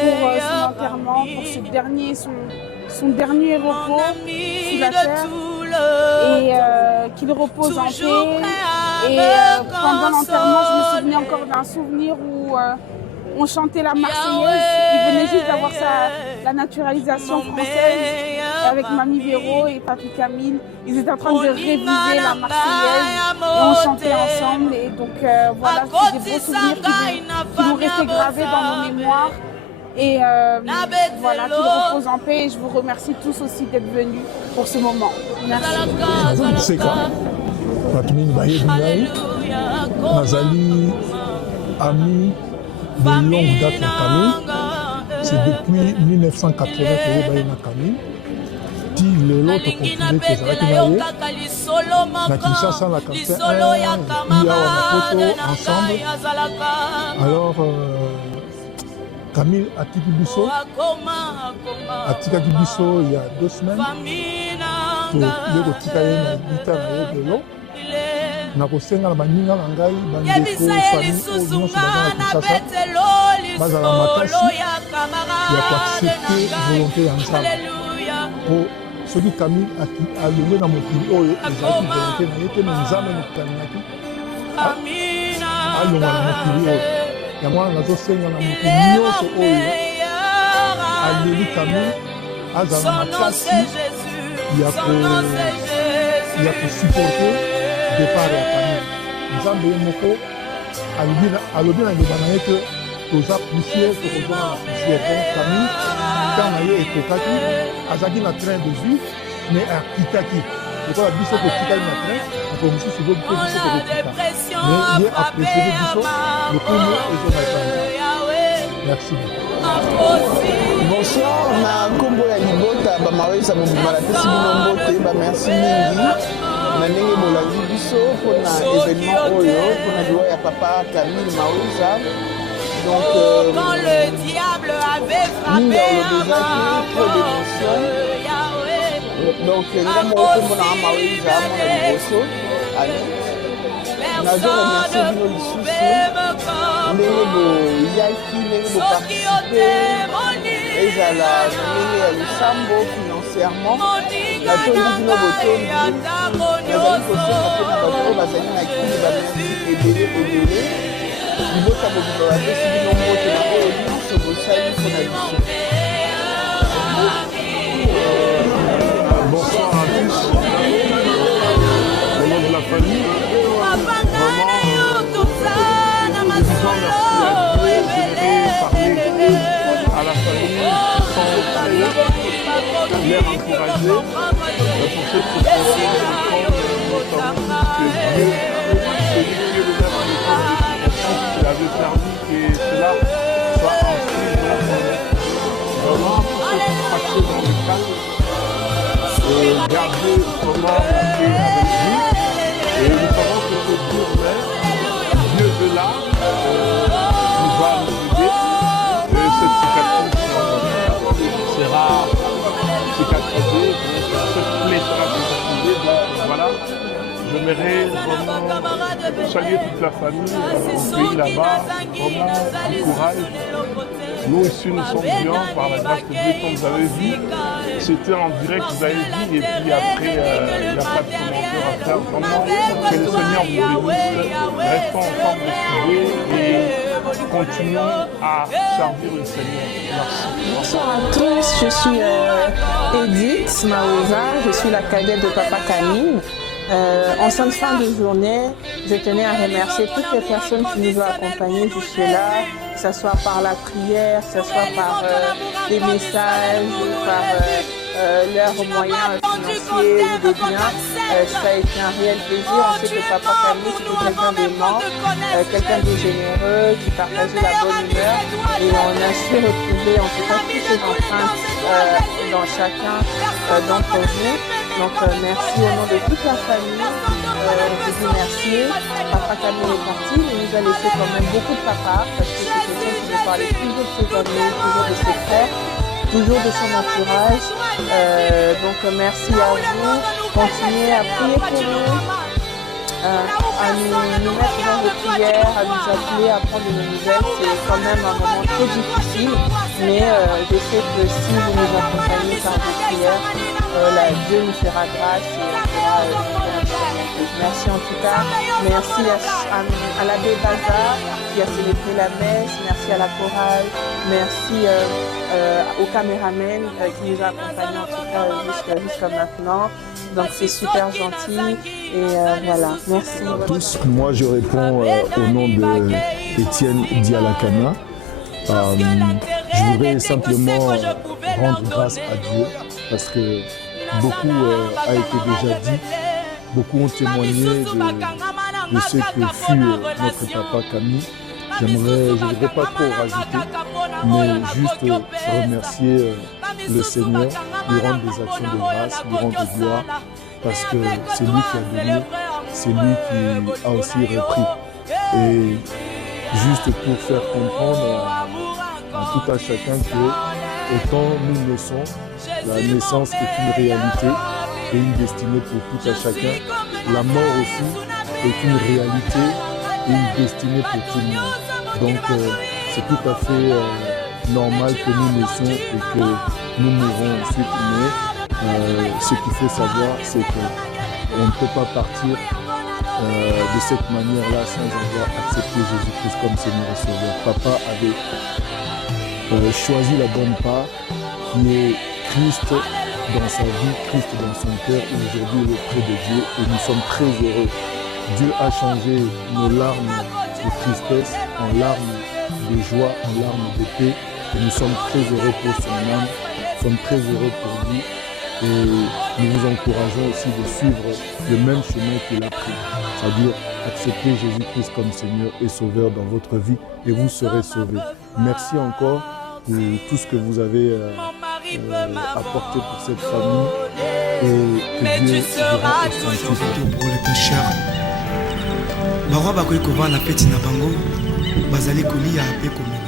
pour son enterrement, pour ce dernier, son dernier repos sous la terre. Et qu'il repose en paix. Et pendant l'enterrement, je me souvenais encore d'un souvenir où on chantait la Marseillaise. Il venait juste d'avoir la naturalisation française. avec Mamie Véro et Papi Camille. Ils étaient en train de réviser la Marseillaise et on chantait ensemble. Et donc voilà, c'est des beaux souvenirs qui vont rester gravés dans nos mémoires. Et voilà, qu'il repose en paix. Et je vous remercie tous aussi d'être venus pour ce moment. Merci. Nazali, ami de longue date na Camille. C'est depuis 1980 que je suis na Camille. Ti lelo to continuer que ça na Kinshasa na Campé il y a une photo ensemble. Alors Camille a tiki biso il y a 2 semaines. To le tika na bita na lelo. Nakosenga na baninga na ngai bandeko famille nyonso baza na Kinshasa bazala makasi ya koaccepte volonté ya Nzambe po soki Camille alonge na mokili oyo ezalaki volonté na ye te me Nzambe mokaminaki alonga na mokili oyo yango wana nazosenga na moto nyonso oyo aleli Camille azala na makasi ya kosuporte départ ya Camille. Nzambe ye moko alobi na liloba na ye ke toza poussière tokozwa na poussière. Donc Camille ntango na ye ekokaki azalaki na train de vie mais akitaki lokola biso kotikali na train moto mosusu bo biso tokokita mais ye aprécéde biso lokumu ezonaka. Merci beaucoup. Bonsoir, na nkombo ya libota bamawesa mobima napesi bino mbote bamerci mingi na ndenge bolandi biso mpona événement oyo mpona liwa ya papa Camille Mawesa. Donc mingi olobezaki trop d'émotion. Donc nga moko nkombo nanga Mawesa mwana liboso nazo remercie bino lisusu ndenge boyaki ndenge boparticipe ezala na ndenge ya losambo financièrement natondi bino botondi nazali kosenga mpe na bato oyo bazali na kini bamerci ebele libota mobima bapesi bino mbote na oyo nyonso bosali mpona biso. Bonsoir à tous. Au nom de la famille, à la famille sans l'air encouragé pour cette proposition il avait permis que cela soit inscrit vraiment pour se passer dans le cadre et garder comment on fait avec vous et nous savons que ce jour-là Dieu de là nous va nous aider et cette cicatrice sera cicatrisée, cette plaie sera cicatrisée, donc voilà, j'aimerais vraiment saluer toute la famille au pays là-bas, vraiment du courage. Nous ici nous sommes bien par la grâce de Dieu, comme vous avez vu, c'était en direct, vous avez vu, et puis après il n'y a pas de commentaire à faire, vraiment que le Seigneur vous bénisse, restons ensemble de et continuons à servir le Seigneur. Merci. Bonsoir à tous, je suis Edith Mawesa, je suis la cadette de Papa Camille. En cette fin de journée, je tenais à remercier toutes les personnes qui nous ont accompagnés jusque-là, que ce soit par la prière, que ce soit par des messages, par leurs moyens financiers ou des biens. Ça a été un réel plaisir. On sait que Papa Camille, c'était quelqu'un d'aimant, quelqu'un de généreux, qui partageait la bonne humeur. Et on a su retrouver en tout cas toutes ces empreintes dans chacun d'entre vous. Donc merci au nom de toute la famille. Je vous remercie. Papa Camille est parti, mais il nous a laissé quand même beaucoup de papa, parce que c'est quelqu'un qui nous parlait toujours de ses amis, toujours de ses frères, toujours de son entourage. Donc merci à vous. Continuez à prier pour nous, à nous mettre dans vos prières, à nous appeler, à prendre de nos nouvelles. C'est quand même un moment très difficile, mais je sais que si vous nous accompagnez par vos prières, Dieu nous fera grâce et on pourra faire Merci en tout cas. Merci à l'abbé Baza qui a célébré la messe. Merci à la chorale. Merci au caméraman qui nous a accompagnés en tout cas jusqu'à maintenant. Donc c'est super gentil. Et voilà, merci. Tous, moi je réponds au nom d'Étienne Dialakana. Je voudrais simplement rendre grâce à Dieu parce que beaucoup a été déjà dit, beaucoup ont témoigné de ce que fut notre papa Camille. Je ne voudrais pas trop rajouter, mais juste remercier le Seigneur, lui rendre des actions de grâce, lui rendre de gloire, parce que c'est lui qui a donné, c'est lui qui a aussi repris. Et juste pour faire comprendre à tout à chacun que autant nous naissons, la naissance est une réalité et une destinée pour tout à chacun. La mort aussi est une réalité et une destinée pour tout le monde. Donc c'est tout à fait normal que nous naissions et que nous mourrons ensuite. Mais ce qu'il faut savoir, c'est qu'on ne peut pas partir de cette manière-là sans avoir accepté Jésus-Christ comme Seigneur et Sauveur. Papa avait choisi la bonne part qui est Christ dans sa vie, Christ dans son cœur, et aujourd'hui il est près de Dieu et nous sommes très heureux. Dieu a changé nos larmes de tristesse en larmes de joie, en larmes de paix, et nous sommes très heureux pour son âme, nous sommes très heureux pour lui, et nous vous encourageons aussi de suivre le même chemin qu'il a pris, c'est-à-dire accepter Jésus-Christ comme Seigneur et Sauveur dans votre vie, et vous serez sauvés. Merci encore pour tout ce que vous avez apporté pour cette famille, et que Dieu vous rend extensive. Pour les pécheurs, barwa bakoki kovanda peti na bango bazali kolia pe komela